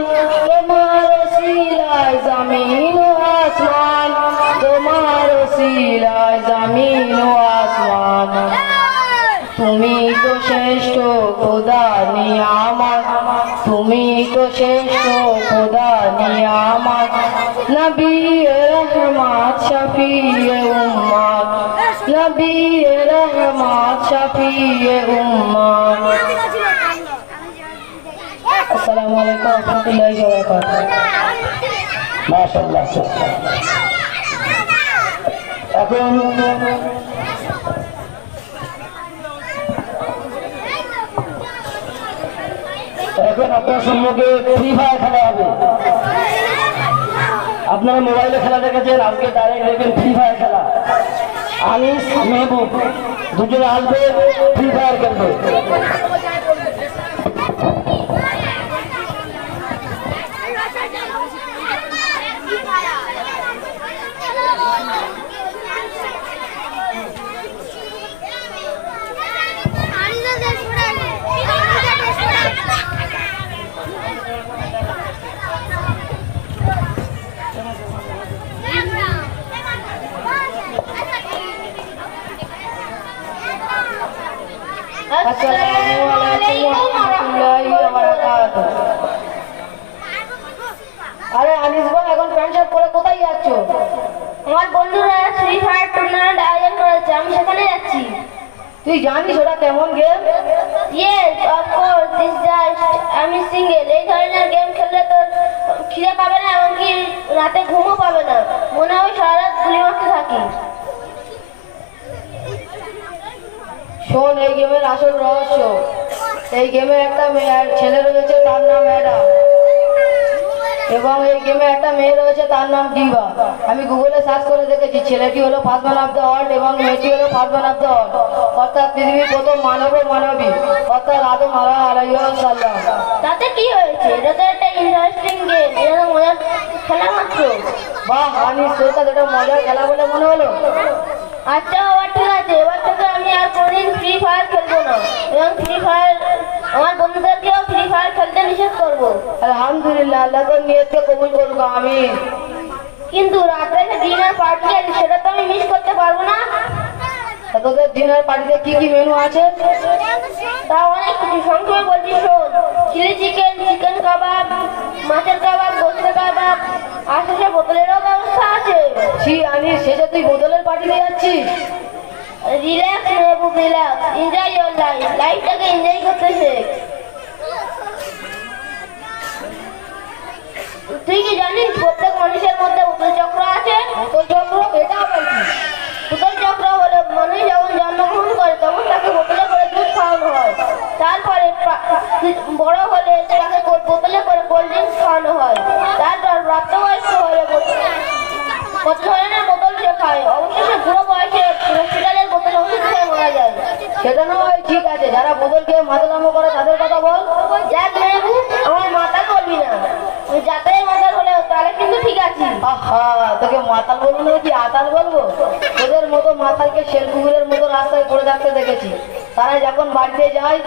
তোমার ওসিলায় জামিন ও আসমান। তুমি তো শ্রেষ্ঠ খোদা নিয়ামত, তুমি তো শ্রেষ্ঠ খোদা নিয়ামত। নবী রহমত শফিয়ে উম্মত, নবী রহমত শফিয়ে উম্মত। আসসালামু আলাইকুম ওয়া রাহমাতুল্লাহি ওয়া বারাকাতুহু। মাশাআল্লাহ। এখন আপনার সম্মুখে ফ্রি ফায়ার খেলা হবে। আপনারা মোবাইলে খেলা দেখেছেন, আজকে ডাইরেক্ট দেখবেন ফ্রি ফায়ার খেলা। আনিস মেহবুব দুজনে আসবে, ফ্রি ফায়ার খেলবে। আসসালামু আলাইকুম ওয়া রাহমাতুল্লাহি ওয়া বারাকাতুহু। আরে আনিস ভাই, এখন প্যান্ট শার্ট পরে কোথায় যাচ্ছ? আমার বন্ধুরা ফ্রি ফায়ার টুর্নামেন্ট আয়োজন করেছে, আমি সেখানে যাচ্ছি। তুই জানিস ওটা কেমন game? Yes of course, this just আমি সিঙ্গেল। এই ধরনের গেম খেললে তোর খিদে পাবে না, এমনকি রাতে ঘুমও পাবে না, মনে হয় সারা রাত গুলি মারতে থাকি। শোন, এই গেমের আসল রহস্য, এই গেমে একটা ছেলে রয়েছে, তার নাম অ্যাডাম, এবং এই গেমে একটা মেয়ে রয়েছে, তার নাম ডিভা। আমি গুগলে সার্চ করে দেখেছি, ছেলেটি হলো first man of the world এবং মেয়েটি হলো first man of the world, অর্থাৎ পৃথিবীর প্রথম মানব ও মানবী, অর্থাৎ আদম আলাইহিস সালাম। তাতে কি হয়েছে? এটা তো একটা ইন্টারেস্টিং গেম, এটা তো মজার খেলা মাত্র। বাহ আনিস, তোর কাছে এটা মজার খেলা বলে মনে হলো। আচ্ছা বাবা, ঠিক আছে, এবার থেকে আমি আর কোনদিন ফ্রি ফায়ার খেলবো না, এবং ফ্রি ফায়ার আমার বন্ধুদেরকেও ফ্রি ফায়ার খেলতে নিষেধ করবো। আলহামদুলিল্লাহ, আল্লাহ তোর নিয়তকে কবুল করুক, আমিন। কিন্তু রাত্রে যে ডিনার পার্টি আছে, সেটা তো আমি মিস করতে পারবো না। তা তোদের ডিনার পার্টিতে কি কি মেনু আছে? তা অনেক কিছু, সংক্ষেপে বলছি শোন। চিলি চিকেন, চিকেন কাবাব, মাছের কাবাব, গোস্তের কাবাব, আর শেষে বোতলেরও ব্যবস্থা আছে। ছি আনিস, শেষে তুই বোতলের পার্টিতে যাচ্ছিস? Relax Mehboob, relax, enjoy your life, লাইফটাকে এনজয় করতে শেখ। তুই কি জানিস প্রত্যেক মানুষের মধ্যে উত্তর চক্র আছে? উত্তর চক্র? এটা আবার কি? উত্তর চক্র হলো মানুষ যখন জন্মগ্রহণ করে তখন তাকে বোতলে করে দুধ খাওয়ানো হয়, তারপরে বড় হলে তাকে বোতলে করে কোল্ড ড্রিঙ্কস খাওয়ানো হয়, তারপর প্রাপ্তবয়স্ক হলে কত ধরনের বোতল সে খায়, অবশেষে বুড়ো বয়সে হসপিটালের বোতলে ওষুধ খেয়ে মারা যায়। সেটা নয়, ঠিক আছে, যারা বোতল খেয়ে মাতালামো করে তাদের কথা বল। দেখ মেহবুব, আমার মাতাল বলবি না, যাতে মাতাল হলে তাহলে কিন্তু ঠিক আছে। আহা, তোকে মাতাল বলবো না কি আতাল বলবো? তোদের মতো মাতালকে শের কুকুরের মতো রাস্তায় পড়ে থাকতে দেখেছি। তারা যখন বাড়িতে যায়,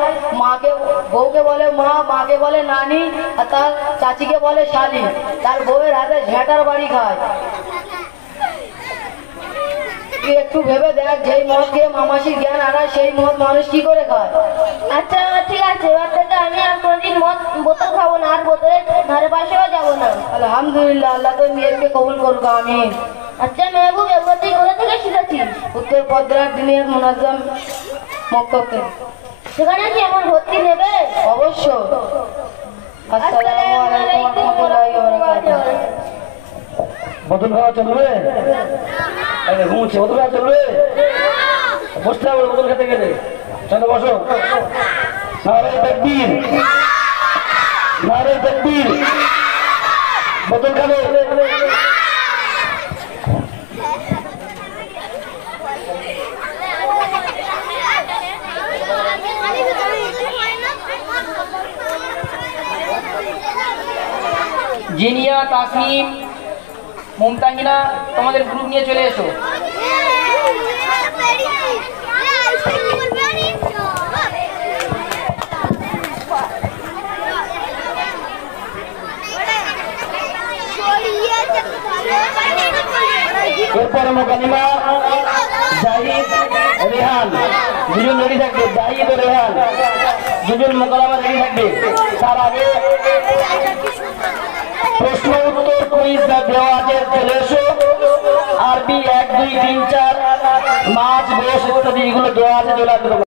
বউকে বলে মা, মাকে বলে নানি, আর তার চাচিকে বলে শালি, তার বউয়ের হাতে ঝেঁটার বাড়ি খায়। তুই একটু ভেবে দেখ, যেই মদ খেয়ে মামাসির জ্ঞান হারায় সেই মদ মানুষ কি করে খায়? আচ্ছা ঠিক আছে, এবার থেকে আমি আর কোনোদিন বোতল খাবো না, আর বোতলের ধারে পাশেও যাবো না। আলহামদুলিল্লাহ, আল্লাহ তোর নিয়তকে কবুল করুক, আমিন। আচ্ছা মেহবুব, এগুলো তুই কোথা থেকে শিখেছিস? উত্তর পদ্রার দিনের মুনাজ্জম মক্তবে। সেখানে কি আমার ভর্তি নেবে? অবশ্য। আসসালামু আলাইকুম ওয়া রাহমাতুল্লাহি ওয়া বারাকাতুহু। বোতল খাওয়া চলবে? ঘুমছে, বোতল খাওয়া চলবে? বসতে হবে বোতল খেতে গেলে। চলো বসো। নারে তাকবীর, নারে তাকবীর। বোতল খাবে? জিনিয়া, তাসনিম, মুমতাহিনা, তোমাদের গ্রুপ নিয়ে চলে এসো। এরপর আক্তার মোকালিমা জাহিদ রেহান দুজন রেডি থাকবে। জাহিদ ও রেহান দুজন মোকালামা রেডি থাকবে। তার আগে প্রশ্ন উত্তর কুইজ দেওয়া আছে, চলে এসো। আরবি 1 2 3 4 মাছ গোশ ইত্যাদি এগুলো দেওয়া আছে, চলে আসবে।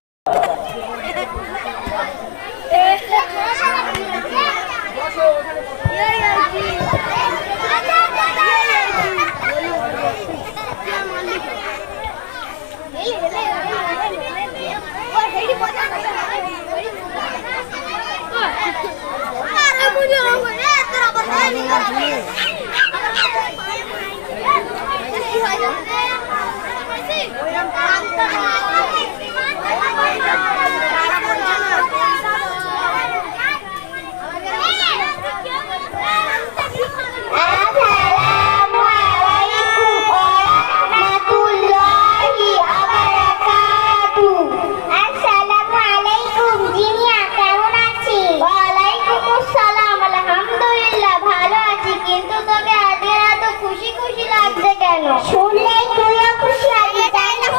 শুনলেই তুইও খুশি হবি, তাই না?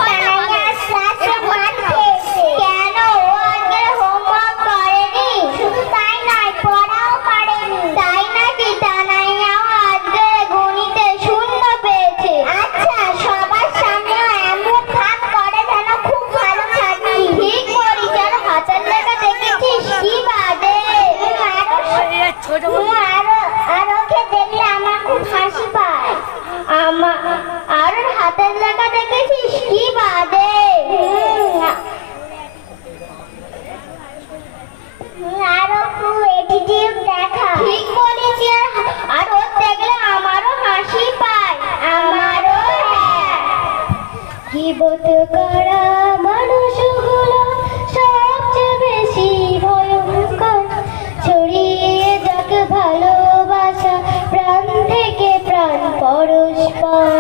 কেন ও আগে হোমওয়ার্ক করেনি? শুধু তাই নয়, পড়াও করেনি। তাই নাকি? তানাইয়াও আজকে গণিতে 0 পেয়েছে। আচ্ছা, সবার সামনে এমন ভাব করে যেন খুব ভালো ছাত্রী। ঠিক বলিস, যেন হাতের লেখা দেখেছিস কি বাদে। আর ওকে দেখলে আমার খুব হাসি পায়। আর হাতের লেখা দেখেছিস কি বাদে। আরো খুব অ্যাটিটিউড দেখা। ঠিক বলেছি, আর ওর দেখলে আমারও হাসি পায়। আমারও। গীবত করা মানুষগুলো সবচেয়ে বেশি ভয়ঙ্কর। ছড়িয়ে যাক ভালোবাসা প্রাণ থেকে প্রাণ পরস্পর।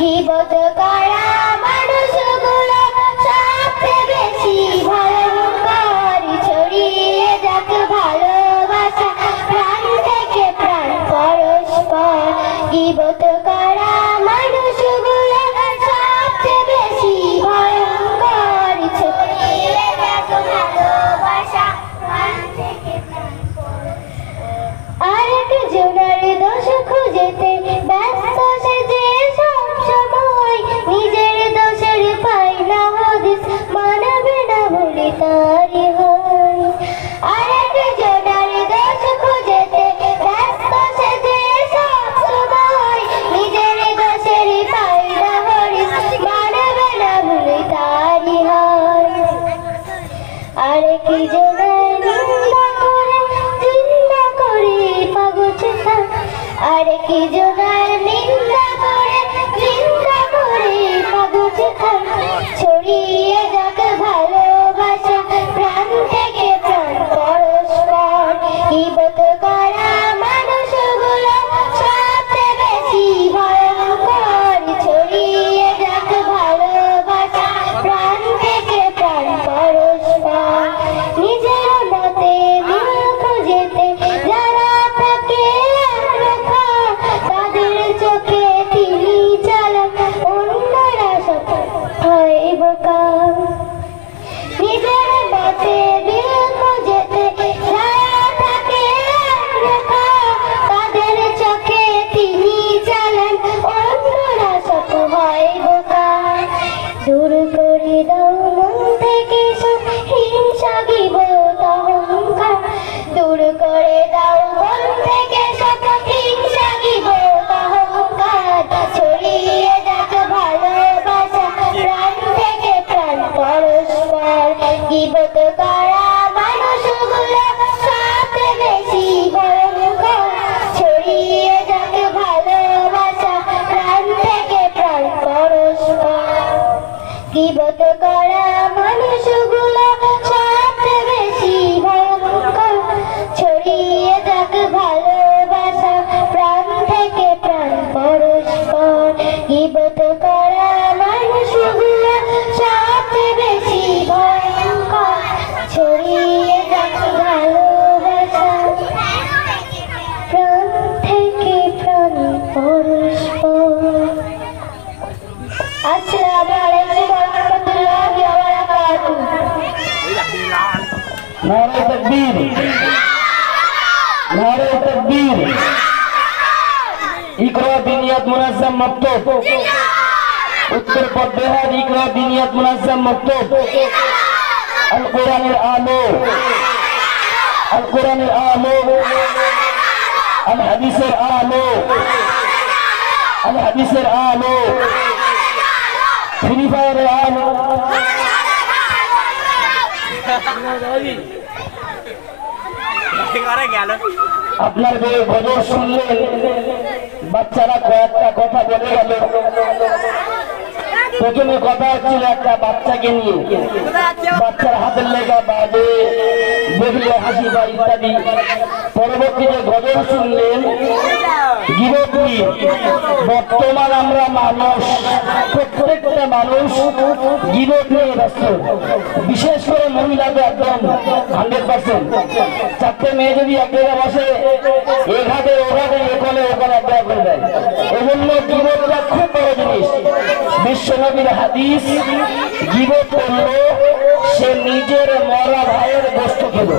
গীবত করা মানুষগুলো সবচেয়ে বেশি ভয়ঙ্কর। ছড়িয়ে যাক ভালোবাসা প্রাণ থেকে প্রাণ পরস্পর। গীবত করা মানুষগুলো সবচেয়ে বেশি ভয়ঙ্কর। ছড়িয়ে যাক ভালোবাসা প্রাণ থেকে প্রাণ পরস্পর। আরেক জনের দোষ খুঁজেতে ব্যস্ত সে যে সব সময়, নিজের দোষের পাই না হদিস, মানবে না বলে তারি হয়। আরেক জনের দোষ খুঁজেতে ব্যস্ত সে যে সব সময়, নিজের দোষের পাই না হদিস, মানবে না বলে তারি হয়। আরেক জনের নিন্দা করে চিন্তা করে পাগল থাক। আরেক জনের নিন্দা করে চিন্তা করে পাগল থাক। ছড়িয়ে যাক ভালোবাসা প্রাণ থেকে প্রাণ পরস্পর। গীবত করা মানুষগুলো সবচেয়ে বেশি ভয়ঙ্কর। ছড়িয়ে যাক ভালোবাসা প্রাণ থেকে প্রাণ পরস্পর। নিজের মতে মিল খুঁজেতে যারা থাকে একরোখা, তাদের চোখে তিনি চালাক, অন্যরা সব হয় বোকা। নিজের মতে মিল খুঁজেতে যারা থাকে একরোখা, তাদের চোখে তিনি চালান, অন্যরা সব হয় বোকা। দূর করে দাও মন থেকে সব হিংসা গীবত অহংকার। দূর করে দাও মন থেকে সব হিংসা গীবত অহংকার। ছড়িয়ে যাক ভালোবাসা প্রাণ থেকে প্রাণ পরস্পর। গীবত করা মানুষগুলো সবচেয়ে বেশি ভয়ঙ্কর। ছড়িয়ে যাক ভালোবাসা প্রাণ থেকে প্রাণ পরস্পর। গীবত করা মানুষগুলো সবচেয়ে বেশি ভয়ঙ্কর। ছড়িয়ে যাক ভালোবাসা প্রাণ থেকে প্রাণ পরস্পর। গীবত করা মানুষগুলো সবচেয়ে বেশি ভয়ঙ্কর। ছড়িয়ে যাক ভালোবাসা প্রাণ থেকে প্রাণ পরস্পর। আসসালামু আলাইকুম ওয়া রাহমাতুল্লাহি ওয়া বারাকাতুহু। নারে তাকবীর, নারে তাকবীর। ইকরা বিনিয়াত মুনাজ্জাম মক্তব, উত্তর পদ্মেহার ইকরা বিনিয়াত মুনাজ্জাম মক্তব। আল কোরআনের আলো, আল কোরআনের আলো, আল হাদিসের আলো, আল হাদিসের আলো, ফ্রি ফায়ারের আলো। আপনার গজল শুনলেন, বাচ্চারা কয়েকটা কথা বলে গেল। প্রথমে কথা হচ্ছিল একটা বাচ্চাকে নিয়ে, বাচ্চার হাতের লেখা বাজে, দেখলে হাসি বা ইত্যাদি। পরবর্তীতে গজল শুনলেন গিবত নিয়ে। বর্তমান আমরা মানুষ, প্রত্যেকটা মানুষ গিবত নিয়ে ব্যস্ত, বিশেষ করে মহিলাদের একদম 100%। চারটে মেয়ে যদি এক জায়গায় বসে, এ ঘাটে ও ঘাটে, এ কোণে ও কোণে এক জায়গা করে দেয়। এজন্য গিবতটা খুব বড় জিনিস। বিশ্বনবীর হাদিস, গিবত করলো সে নিজের মরা ভাইয়ের গোশত খেলো।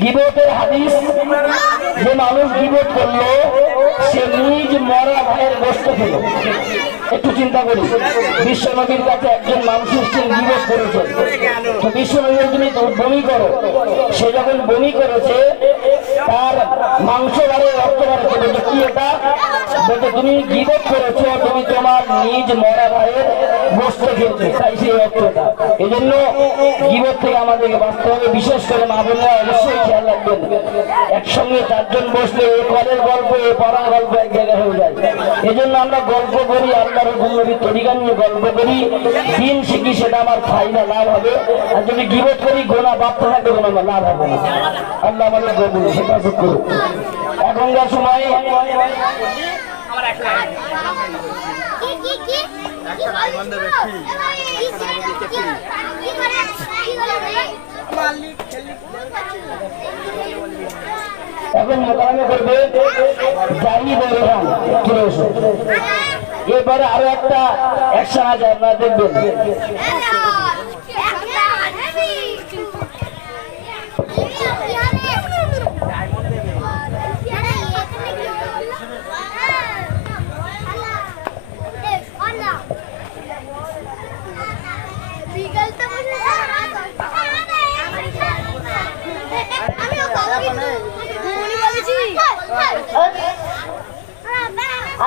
গিবতের হাদিস, যে মানুষ গিবত করলো সে নিজ মরা ভাইয়ের গোশত খেলো। একটু চিন্তা করি, বিশ্বনবীর কাছে একজন মানুষ এসেছেন, গিবত করেছে। তো বিশ্বনবী তুমি বমি করো, সে যখন বমি করেছে তার মাংস বাড়ে, রক্ত বাড়েছে। বলছে কি এটা? বলছে তুমি গিবত করেছো, তুমি তোমার নিজ মরা ভাইয়ের গোশত খেয়েছো, তাই সেই রক্তটা। এই জন্য গিবত থেকে আমাদেরকে বাঁচতে হবে। বিশেষ করে মা বোনেরা অবশ্যই খেয়াল রাখবেন, একসঙ্গে চারজন বসলে এ কলের গল্প, এ পড়ার গল্প এক জায়গায় হয়ে যায়। এই জন্য আমরা গল্প করি, আল্লাহর নবীর তরিকা নিয়ে গল্প করি, দিন শিখি, সেটা আমার ফায়দা লাভ হবে। আর যদি গিবত করি, গোনা বাপতে থাকবে, কোনো লাভ হবে না। আল্লাহ আমাদের গল্প হেফাজত করুন। এখনকার সময় এখন মোকাবিলা করবে জাহিদ ও রেহান। এবারে আরো একটা অ্যাকশন আছে, আপনারা দেখবেন।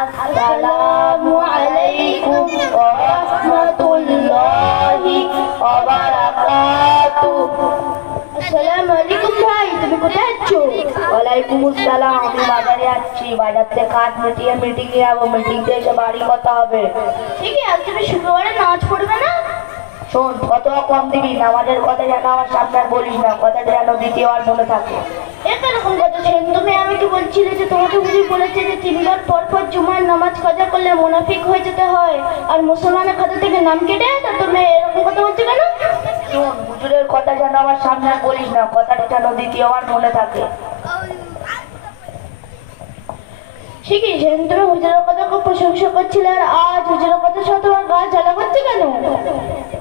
আসসালামু আলাইকুম ওয়া রাহমাতুল্লাহি ওয়া বারাকাতুহু। আসসালামু আলাইকুম ভাই, তুমি কোথায় আছো? ওয়ালাইকুম আসসালাম, আমি বাজারে যাচ্ছি। বাজার থেকে কাজ মিটিয়ে মিটিংয়ে যাবো, মিটিংতে এসে বাড়ি কথা হবে। ঠিক আছে, তুমি শুক্রবারে নামাজ পড়বে না? শোন, কত কম দিবি, নামাজের কথা যেন আমার সামনে আর বলিস না, কথাটা যেন দ্বিতীয়বার মনে থাকে। এরকম কথা ছিল, তুমি আমাকে বলছিলে যে তোমাকে বুঝি বলেছে যে 3 বার পর পর জুমার নামাজ কাজা করলে মুনাফিক হয়ে যেতে হয়, আর মুসলমানের খাতা থেকে নাম কেটে, তা তুমি এরকম কথা বলছো কেন? শোন, হুজুরের কথা যেন আমার সামনে আর বলিস না, কথাটা যেন দ্বিতীয়বার মনে থাকে। ঠিকই, সেদিন তুমি হুজুরের কথা খুব প্রশংসা করছিলে, আর আজ হুজুরের কথা শুনে তোমার গা জ্বালা করছে কেন?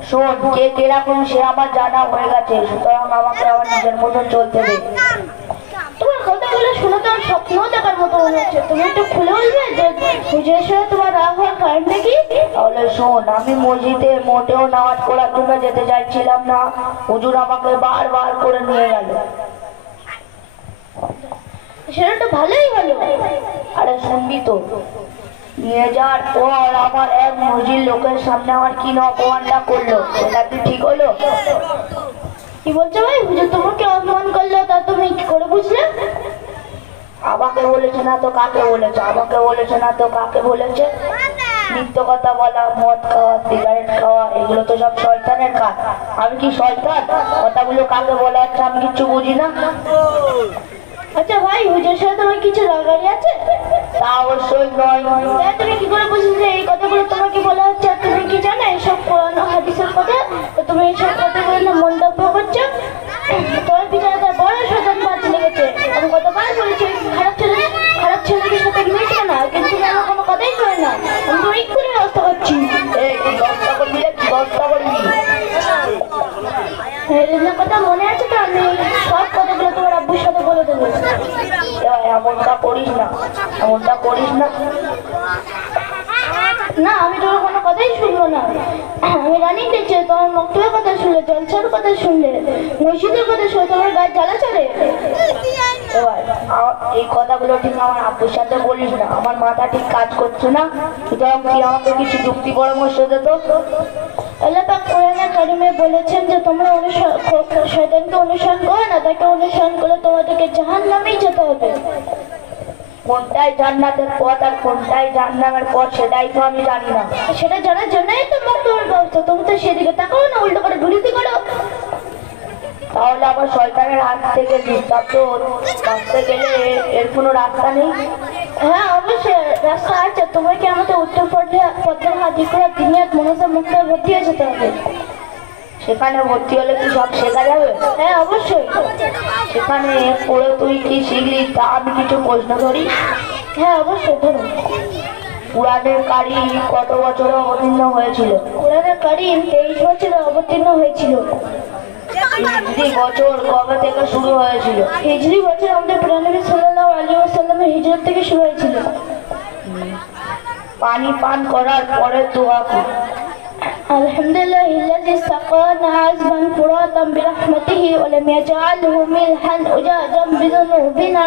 শোন, কে কিরকম সে আমার জানা হয়ে গেছে, সুতরাং আমাকে আমার নিজের মতন চলতে দে। তোমার কথাগুলো শুনে তো আমার স্বপ্নও দেখার মতো মনে হচ্ছে। তুমি একটু খুলে বলবে যে হুজুরের সাথে তোমার রাগ হওয়ার কারণটা কি? তাহলে শোন, আমি মসজিদে মোটেও নামাজ পড়ার জন্য যেতে চাইছিলাম না, হুজুর আমাকে বারবার করে নিয়ে গেল। সেটা তো ভালোই হলো। আরে শুনবি তো, নিয়ে যাওয়ার পর আমার এক মসজিদ লোকের সামনে আমার কি না অপমানটা করলো, সেটা কি ঠিক হলো? কি বলছো ভাই? হুজুর তোমাকে অপমান করলো, তা তুমি কি করে বুঝলে? আমাকে বলেছে না তো কাকে বলেছে, আমাকে বলেছে না তো কাকে বলেছে। মিথ্য কথা বলা, মদ খাওয়া, সিগারেট খাওয়া, এগুলো তো সব শয়তানের কাজ। আমি কি শয়তান? কথাগুলো কাকে বলা হচ্ছে আমি কিচ্ছু বুঝি না। আচ্ছা ভাই, হুজুরের সাথে তোমার কিছু রাগারি আছে? তা অবশ্যই নয়। তাই তুমি কি করে বুঝলে যে এই কথাগুলো তোমাকে বলা হচ্ছে? আর তুমি কি জানো এইসব কোরআন ও হাদিসের কথা? তো তুমি এইসব কথাগুলো না মন্তব্য করছো। তোমার পিছনে তার বড় শয়তান বাজ লেগেছে। আমি কতবার বলেছি খারাপ ছেলেদের সাথে মিশবে না, কিন্তু তুমি আমার কোনো কথাই শোনে না। আমি তো এক্ষুনি ব্যবস্থা ব্যবস্থা করবি। এর কথা মনে আছে তো? আমি সব কথাগুলো তোমার আব্বুর সাথে বলে দেবো। এমনটা করিস না, এমনটা করিস না। না, আমি তোমার কোনো কথাই শুনবো না। আমি রানিং দেখছি, তোমার মক্তবের কথা শুনলে, জলসার কথা শুনলে, মসজিদের কথা শুনলে তোমার গায়ে জ্বালা চড়ে। এবার এই কথাগুলো ঠিক আমার আব্বুর সাথে বলিস না, আমার মাথা ঠিক কাজ করছে না। সুতরাং তুই আমাকে কিছু যুক্তি পরামর্শ দে তো। আল্লাহ পাক কোরআনে কারিমে বলেছেন যে তোমরা শয়তানকে অনুসরণ করো না, তাকে অনুসরণ করলে তোমাদেরকে জাহান্নামেই যেতে হবে। কোনটাই জান্নাতের পথ আর কোনটাই জাহান্নামের পথ সেটাই তো আমি জানি না। সেটা জানার জন্যই তো মক্তবের ব্যবস্থা। তুমি তো সেদিকে তাকাও না, উল্টো করে ঘুরিতে করো। তাহলে আবার শয়তানের হাত থেকে নিঃশব্দ বাঁচতে গেলে এর কোনো রাস্তা নেই? হ্যাঁ, অবশ্যই রাস্তা আছে। তোমাকে আমাদের উত্তর পদ্মার হাতিকুয়া দিনিয়াত মনসা মুক্ত ভর্তি হয়ে যেতে হবে। সেখানে ভর্তি হলে কি সব শেখা যাবে? হ্যাঁ, অবশ্যই। সেখানে পড়ে তুই কি শিখলি তা আমি কিছু প্রশ্ন করি। হ্যাঁ, অবশ্যই ধরো। পুরাণের কারি কত বছরে অবতীর্ণ হয়েছিল? কোরআনে কারিম 23 বছরে অবতীর্ণ হয়েছিল। হিজরি বছর কবে থেকে শুরু হয়েছিল? হিজরি বছর আমাদের প্রাণবী সাল্লাল্লাহু আলাইহি ওয়াসাল্লামের হিজরত থেকে শুরু হয়েছিল। পানি পান করার পরে দোয়া কি? আলহামদুলিল্লাহিল্লাযী সাকানা আযবান ফুরাতান বিরহমাতিহি ওয়া লাম ইয়াজআলহু মিলহান উজাজাম বিযুনুবিনা।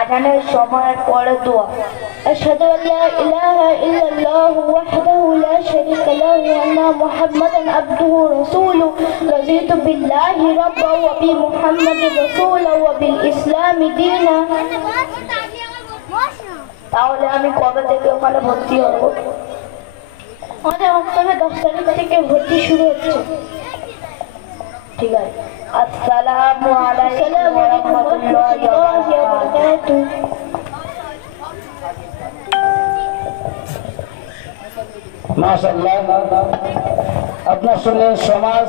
আজানের সময়ের পরে দোয়া। আশহাদু আল্লা ইলাহা ইল্লাল্লাহু ওয়াহদাহু লা শারীকা লাহু ওয়া আন্না মুহাম্মাদান আবদুহু ওয়া রাসূলুহু রাযীতু বিল্লাহি রাব্বান ওয়া বি মুহাম্মাদির রাসূলান ওয়া বিল ইসলামি দীনা। তাহলে আমি কবে থেকে ওখানে ভর্তি হব? আমাদের অক্টোবর 10 তারিখ থেকে ভর্তি শুরু হচ্ছে। ঠিক আছে। আসসালামু আলাইকুম ওয়া রাহমাতুল্লাহি ওয়া বারাকাতুহু। মাশাআল্লাহ, আপনার শুনলেন সমাজ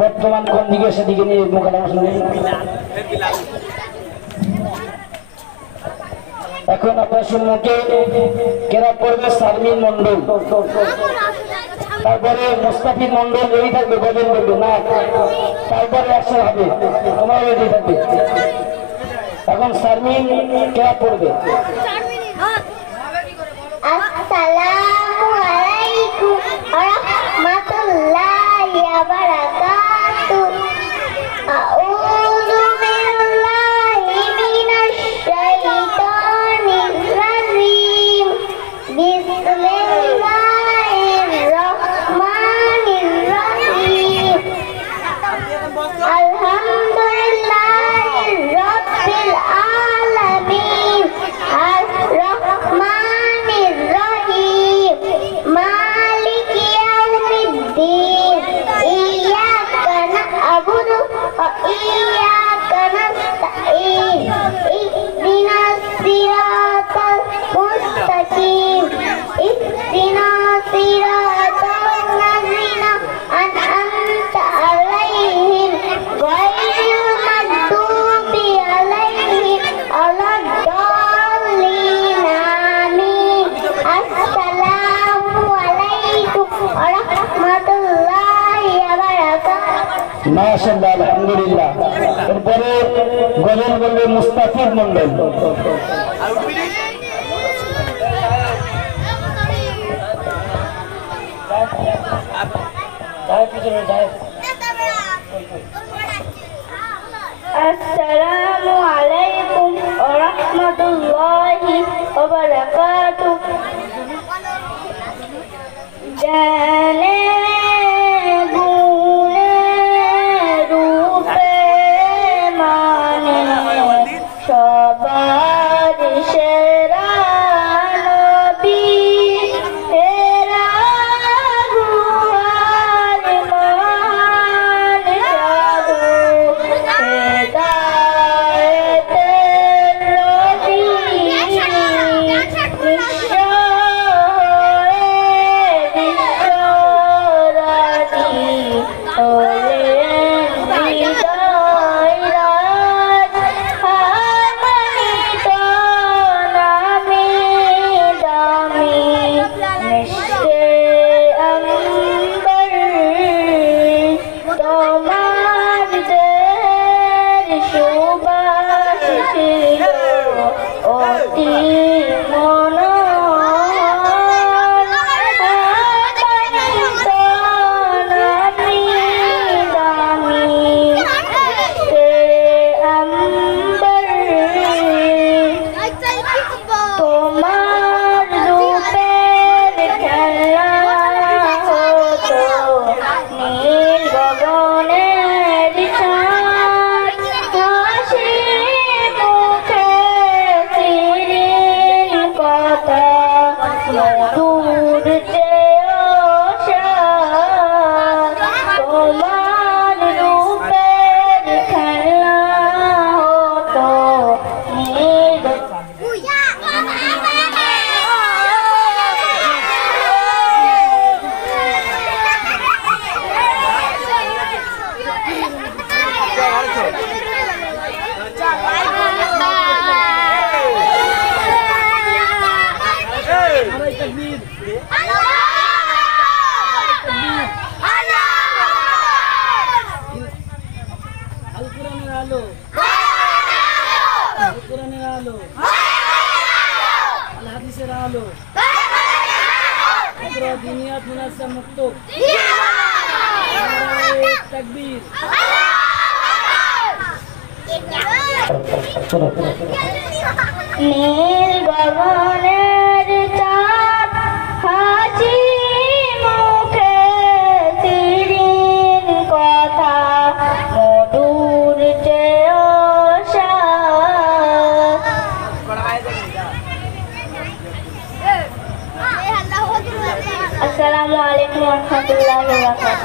বর্তমান কোন দিকে সেদিকে নিয়ে মোকাবিলা শুনলেন। এখন আপনার সম্মুখে কেরাত পড়বে শারমিন মন্ডল, তারপরে মুস্তাফিজ মন্ডল রেডি থাকবে, গজল বলবে না, তারপরে অ্যাকশন হবে, তোমরা রেডি থাকবে। এখন শারমিন কেরাত পড়বে। আসসালামু আলাইকুম ওয়া রাহমাতুল্লাহি ওয়া বারাকাতুহু। আউযু বিল্লাহি মিনাশ শাইতানির রাজিম। বিসমিল্লাহির রাহমানির রাহিম। আলহামদুলিল্লাহি রাব্বিল আলামিন। আর-রাহমানির রাহিম। মালিকি ইয়াউমিদ্দিন। ইয়্যাকা না'বুদু ওয়া ইয়্যাকা নাস্তাঈন। ইহদিনাস সিরাতাল মুস্তাকিম। ইহদিনাস সিরাতাল লাযিনা আন'আমতা আলাইহিম গায়রিল মাগদুবি আলাইহিম ওয়ালাদ-দাল্লিন। আমিন। আসসালামু আলাইকুম ওয়া রাহমাতুল্লাহি ওয়া বারাকাতুহু। মাশাআল্লাহ, আলহামদুলিল্লাহ। এরপরে গজল বলবে মুস্তাফিজ মন্ডল। আসসালামু আলাইকুম ওয়া রাহমাতুল্লাহি ওয়া বারাকাতুহু। জানে গুণে রূপে মানে সবার সেরা নবী তেরা গুহার মান সাধু হেদায়েতের নবী নিঃস্ব দিনিয়াত মুনাজ্জাম মক্তব তাকবীর। নীল গগনের চাঁদ হাসি মুখে শিরিন কথা মধুর চেয়েও স্বাদ। আসসালামু আলাইকুম ওয়া রাহমাতুল্লাহি ওয়া বারাকাতুহু।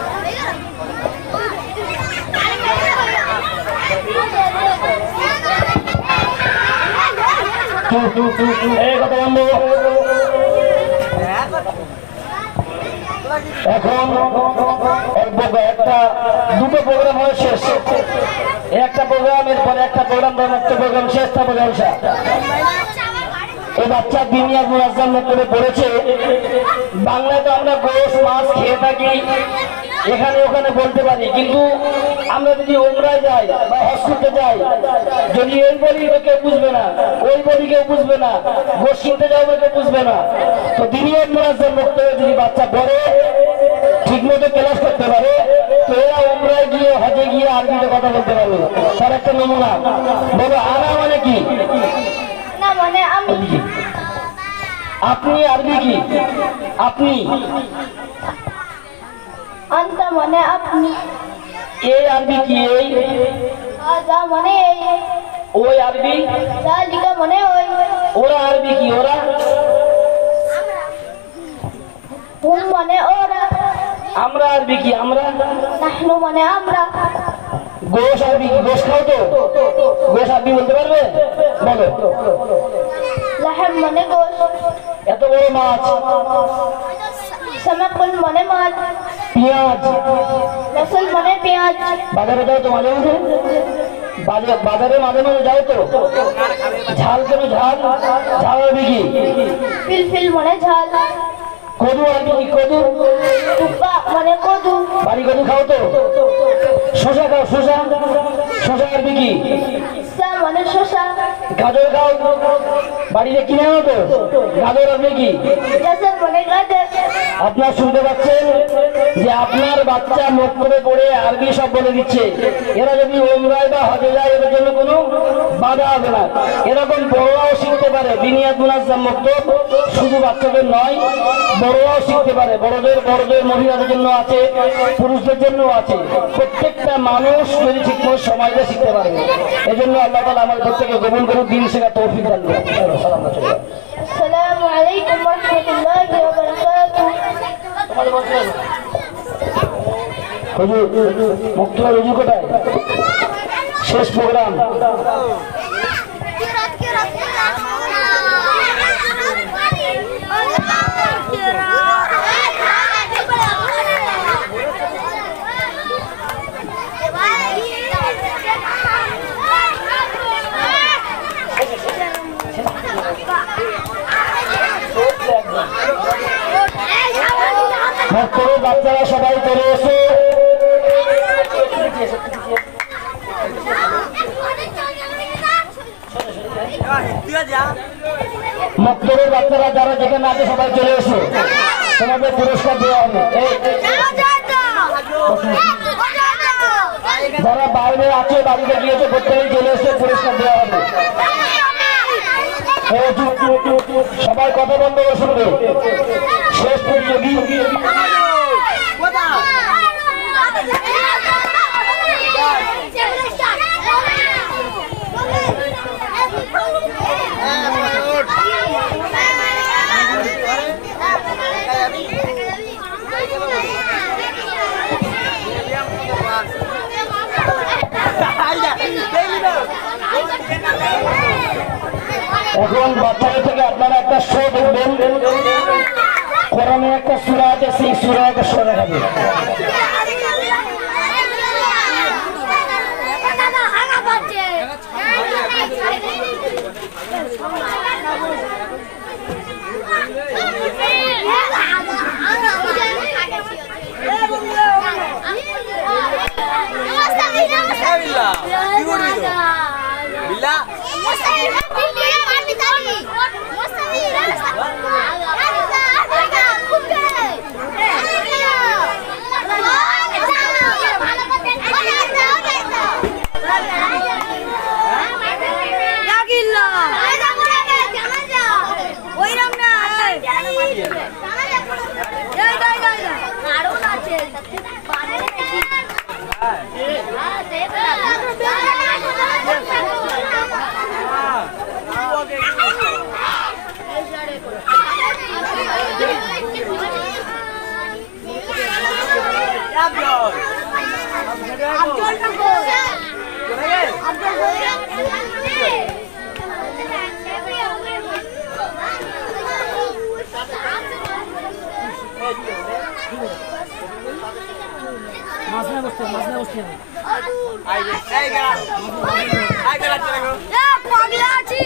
এখন একটা দুটো প্রোগ্রাম হয়ে শেষ, একটা প্রোগ্রামের পরে একটা প্রোগ্রাম প্রোগ্রাম শেষ থাকবে জলসা। এই বাচ্চা দিনিয়াত মুনাজ্জাম মক্তবে পড়েছে। বাংলায় তো আমরা গোশ মাছ খেয়ে থাকি, এখানে ওখানে বলতে পারি, কিন্তু আমরা যদি ওমরায় যাই বা হজ করতে যাই, যদি এই বলি তো কেউ বুঝবে না, ওই বলি কেউ বুঝবে না, গোশ কিনতে যাও কেউ বুঝবে না। তো দিনিয়াত মুনাজ্জাম মক্তবে যদি বাচ্চা পড়ে ঠিক মতো ক্লাস করতে পারে, তো এরা ওমরায় গিয়ে হজে গিয়ে আরবিতে কথা বলতে পারবে। তার একটা নমুনা বলো, আনা মানে কি? না মানে আমি। আপনি আরবি কি? আপনি। আনতা মানে আপনি। এই আরবি কি? এই আজা মানে এই। ওই আরবি? জালিকা মানে ওই। ওরা আরবি কি? ওরা। হুম মানে ওরা। আমরা আরবি কি? আমরা। নাহনু মানে আমরা। গোশ আরবি কি? গোশ খাও তো? গোশ আরবি বলতে পারবে? বলো। লাহম মানে গোশ। এত বড় মাছ। সামাকুল মানে মাছ। পেঁয়াজ। রসুল মানে পেঁয়াজ। বাজারে যাও তো মাঝে মাঝে? বাজারে মাঝে মাঝে যাও তো? ঝাল কেন? ঝাল ঝাল আরবি কি? ফিলফিল মানে ঝাল। কদু আরবি কি? কদু। টুপা মানে কদু। বাড়ি কদু খাও তো? শশা খাও? শশা। শশা আরবি কি? সা মানে শসা। গাজর খাও? বাড়িতে কিনে আনো তো? গাজর আরবি কি? গাজর মানে গাজর। আপনার শুনতে পাচ্ছেন যে আপনার বাচ্চা মক্তবে পড়ে আরবি সব বলে দিচ্ছে। এরা যদি ওমরায় বা হজে যায় এদের জন্য কোনো বাধা হবে না। এরকম বড়রাও শিখতে পারে। দিনিয়াত মুনাজ্জাম মক্তব শুধু বাচ্চাদের নয়, বড়রাও শিখতে পারে। বড়দের মহিলাদের জন্য আছে, পুরুষদের জন্য আছে। প্রত্যেকটা মানুষ যদি ঠিকমতো সময় দিয়ে শিখতে পারবে। এই জন্য আল্লাহ তাআলা আমাদের প্রত্যেকে কবুল করুন, দিন শেখার তৌফিক দান করুন। আসসালামু আলাইকুম ওয়া রাহমাতুল্লাহি ওয়া বারাকাতুহু। হুজুর মুক্তবা রুজু কোথায়? শেষ প্রোগ্রাম। বাচ্চারা সবাই চলে এসো। মক্তবের বাচ্চারা যারা যেখানে আছে সবাই চলে এসো, তোমাদের পুরস্কার দেওয়া হবে। যারা বাইরে আছে, বাড়িতে গিয়েছে, প্রত্যেকেই চলে এসে পুরস্কার দেওয়া হবে। সবাই কথা বন্ধ করে শুনবে। শেষ প্রতিযোগী এখন বাচ্চাদের থেকে আপনারা একটা শো দেখবেন। কোরআনে একটা সূরা আছে, সেই সূরা একটা শো দেখাবে। মাঝখানে বসতে হবে, মাঝখানে বসতে হবে। পাগলা আছি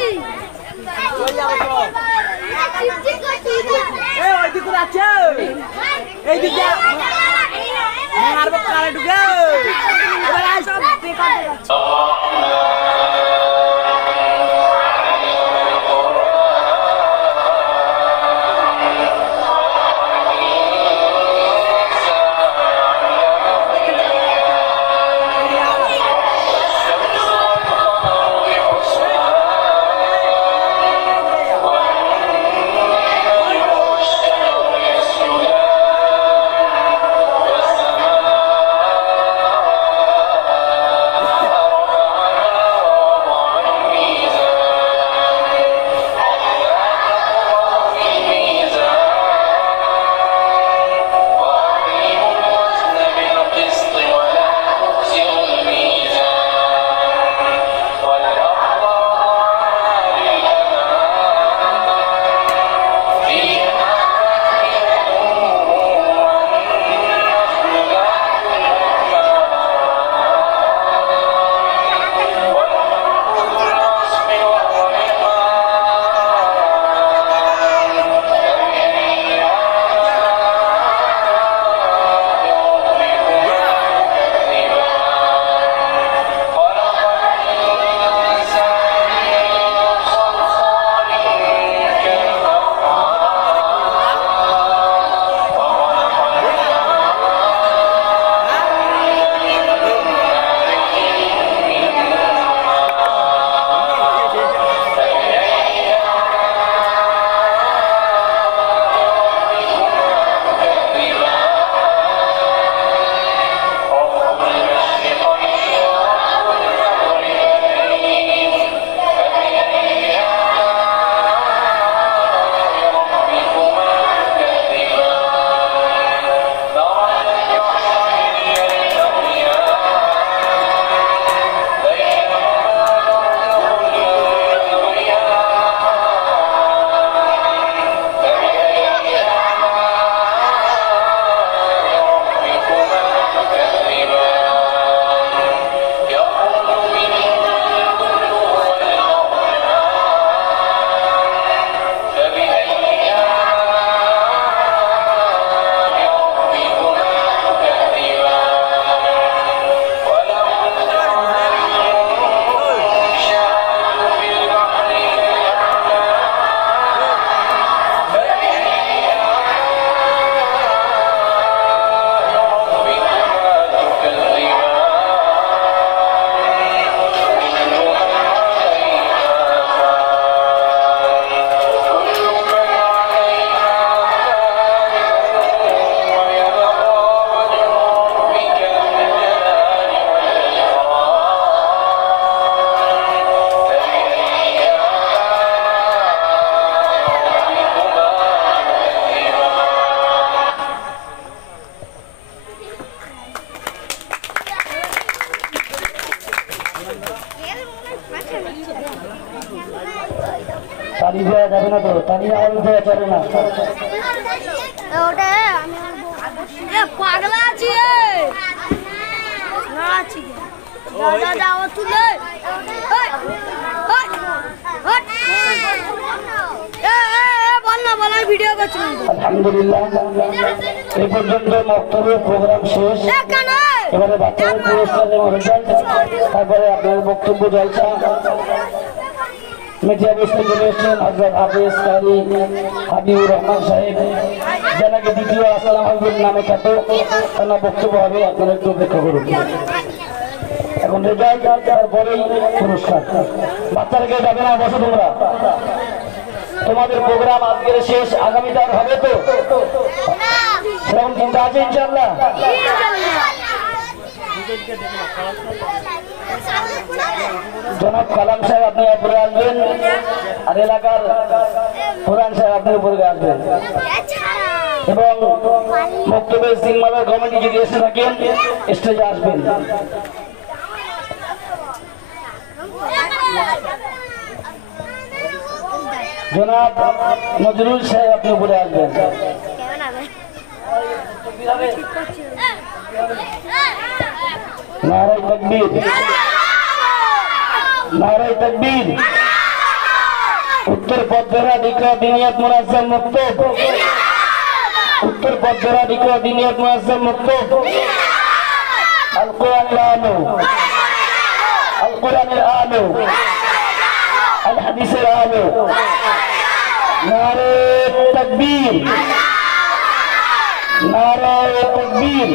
ताली देওয়া যাবে না তো, ताली আওয়াজ দেওয়া চলে না। ওটা আমি পাগলা আছি না আছি দাদা দাও তুলে বল না ভিডিও করছি। আলহামদুলিল্লাহ এই পর্যন্ত বক্তব্য প্রোগ্রাম শেষ। এবারে বাচ্চাদের পুরস্কার এবং রেজাল্ট, তারপরে আপনার বক্তব্য জলসা। মিডিয়া বসতে চলে এসছেন হযরত হাফেজ কারি হাবিবুর রহমান সাহেব, যাকে দ্বিতীয় আসসালাম আলাইকুম নামে খ্যাত। তার বক্তব্য হবে, আপনারা একটু অপেক্ষা করুন। এখন রেজাল্ট, তারপরেই পুরস্কার। বাচ্চারা যাবে না, বসো তোমরা। তোমাদের প্রোগ্রাম আজকের শেষ, আগামীতে আর হবে তো? সেরকম চিন্তা আছে ইনশাআল্লাহ? জনাব কালাম সাহেব আপনি উপরে আসবেন, আর এলাকার প্রধান সাহেব আপনি উপরে আসবেন, এবং বক্তব্যের সিংমাদার কমিটি যদি এসে থাকেন স্টেজে আসবেন। জনাব নজরুল সাহেব আপনি উপরে আসবেন। नारे तकबीर, नारे तकबीर। उत्तर पद्धरा दिखा दिनियत मुनाज़्ज़म मक्तूब, उत्तर पद्धरा दिखा दिनियत मुनाज़्ज़म मक्तूब। अल-कुरान आलो, अल-कुरान आलो, अल-हदीस आलो। नारे तकबीर, नारे तकबीर।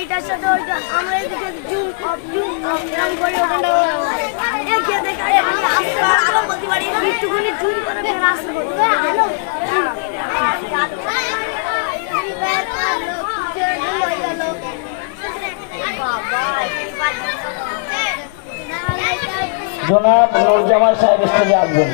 এইটার সাথে ওইটা আমরা এদিকে জুম অফ রান করে ওখানটা এগিয়ে দেখা আমি আসতে আরো বলতে পারি একটুখানি জুম করে ফের আসতে বলতে হ্যালো জনাব নূরজামান সাহেব স্টেজে আসবেন।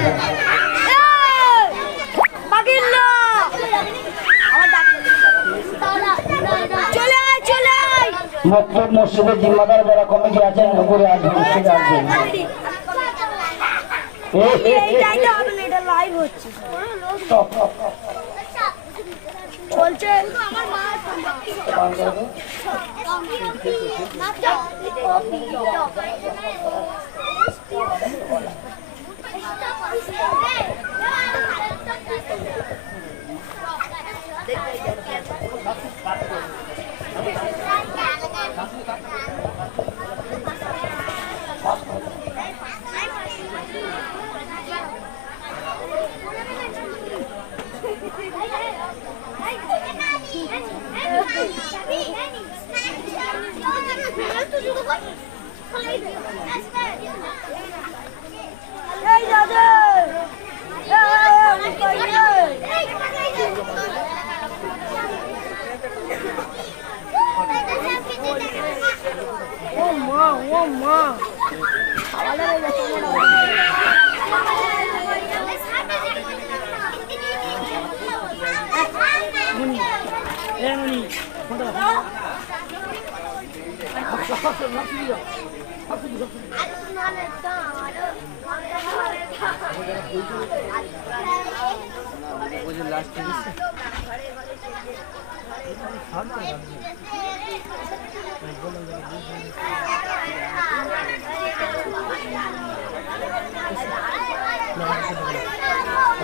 মক্তব মসজিদের জিম্মাদার যারা কমিটি আছেন উপরে আসবেন, স্টেজে আসবেন। চলছে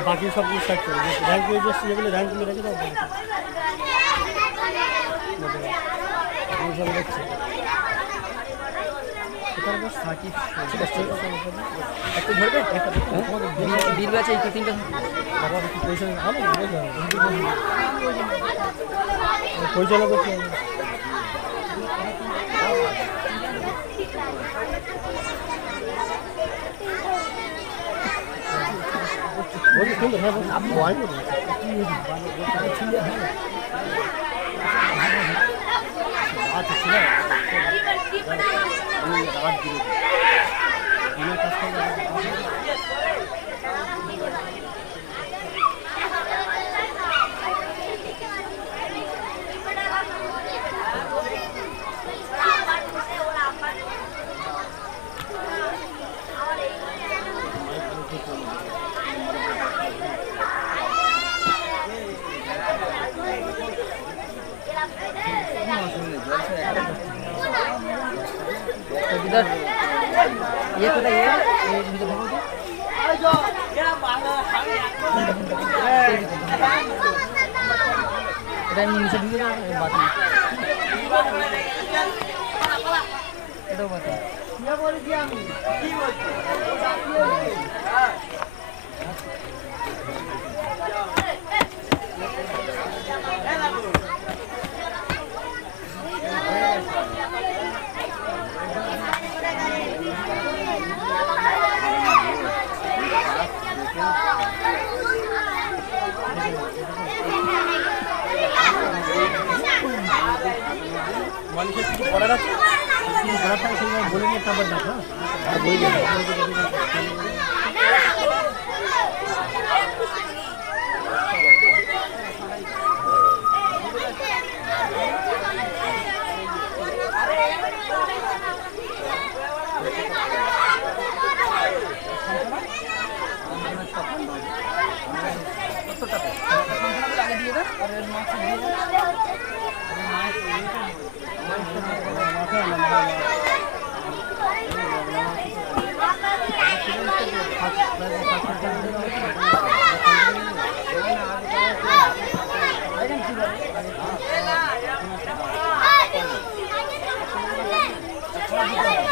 बाकी सब कुछ सेट करो रैंक में जस्ट ये रैंक में रखे दाও ये सब रखছে এটার বস থাকি ঠিক আছে একটু ধরবে বিল ব্যাচ এই তিনটা বাবা কি পয়সা আলো পয়সা লাগবে बोलिए सुन रहे हैं आप मोबाइल में बात अच्छी है इधर ये पता ये मुझे देखो तो এটা আমি নিচে দিয়ে দাও বাকি এটাও বাকি কি বলছি আমি কি বলছি মালিকের কিছু পড়ার আছে, কিছু পড়ার থাকে সেইভাবে বলে নিয়ে তারপর দেখো। আর বই Hey!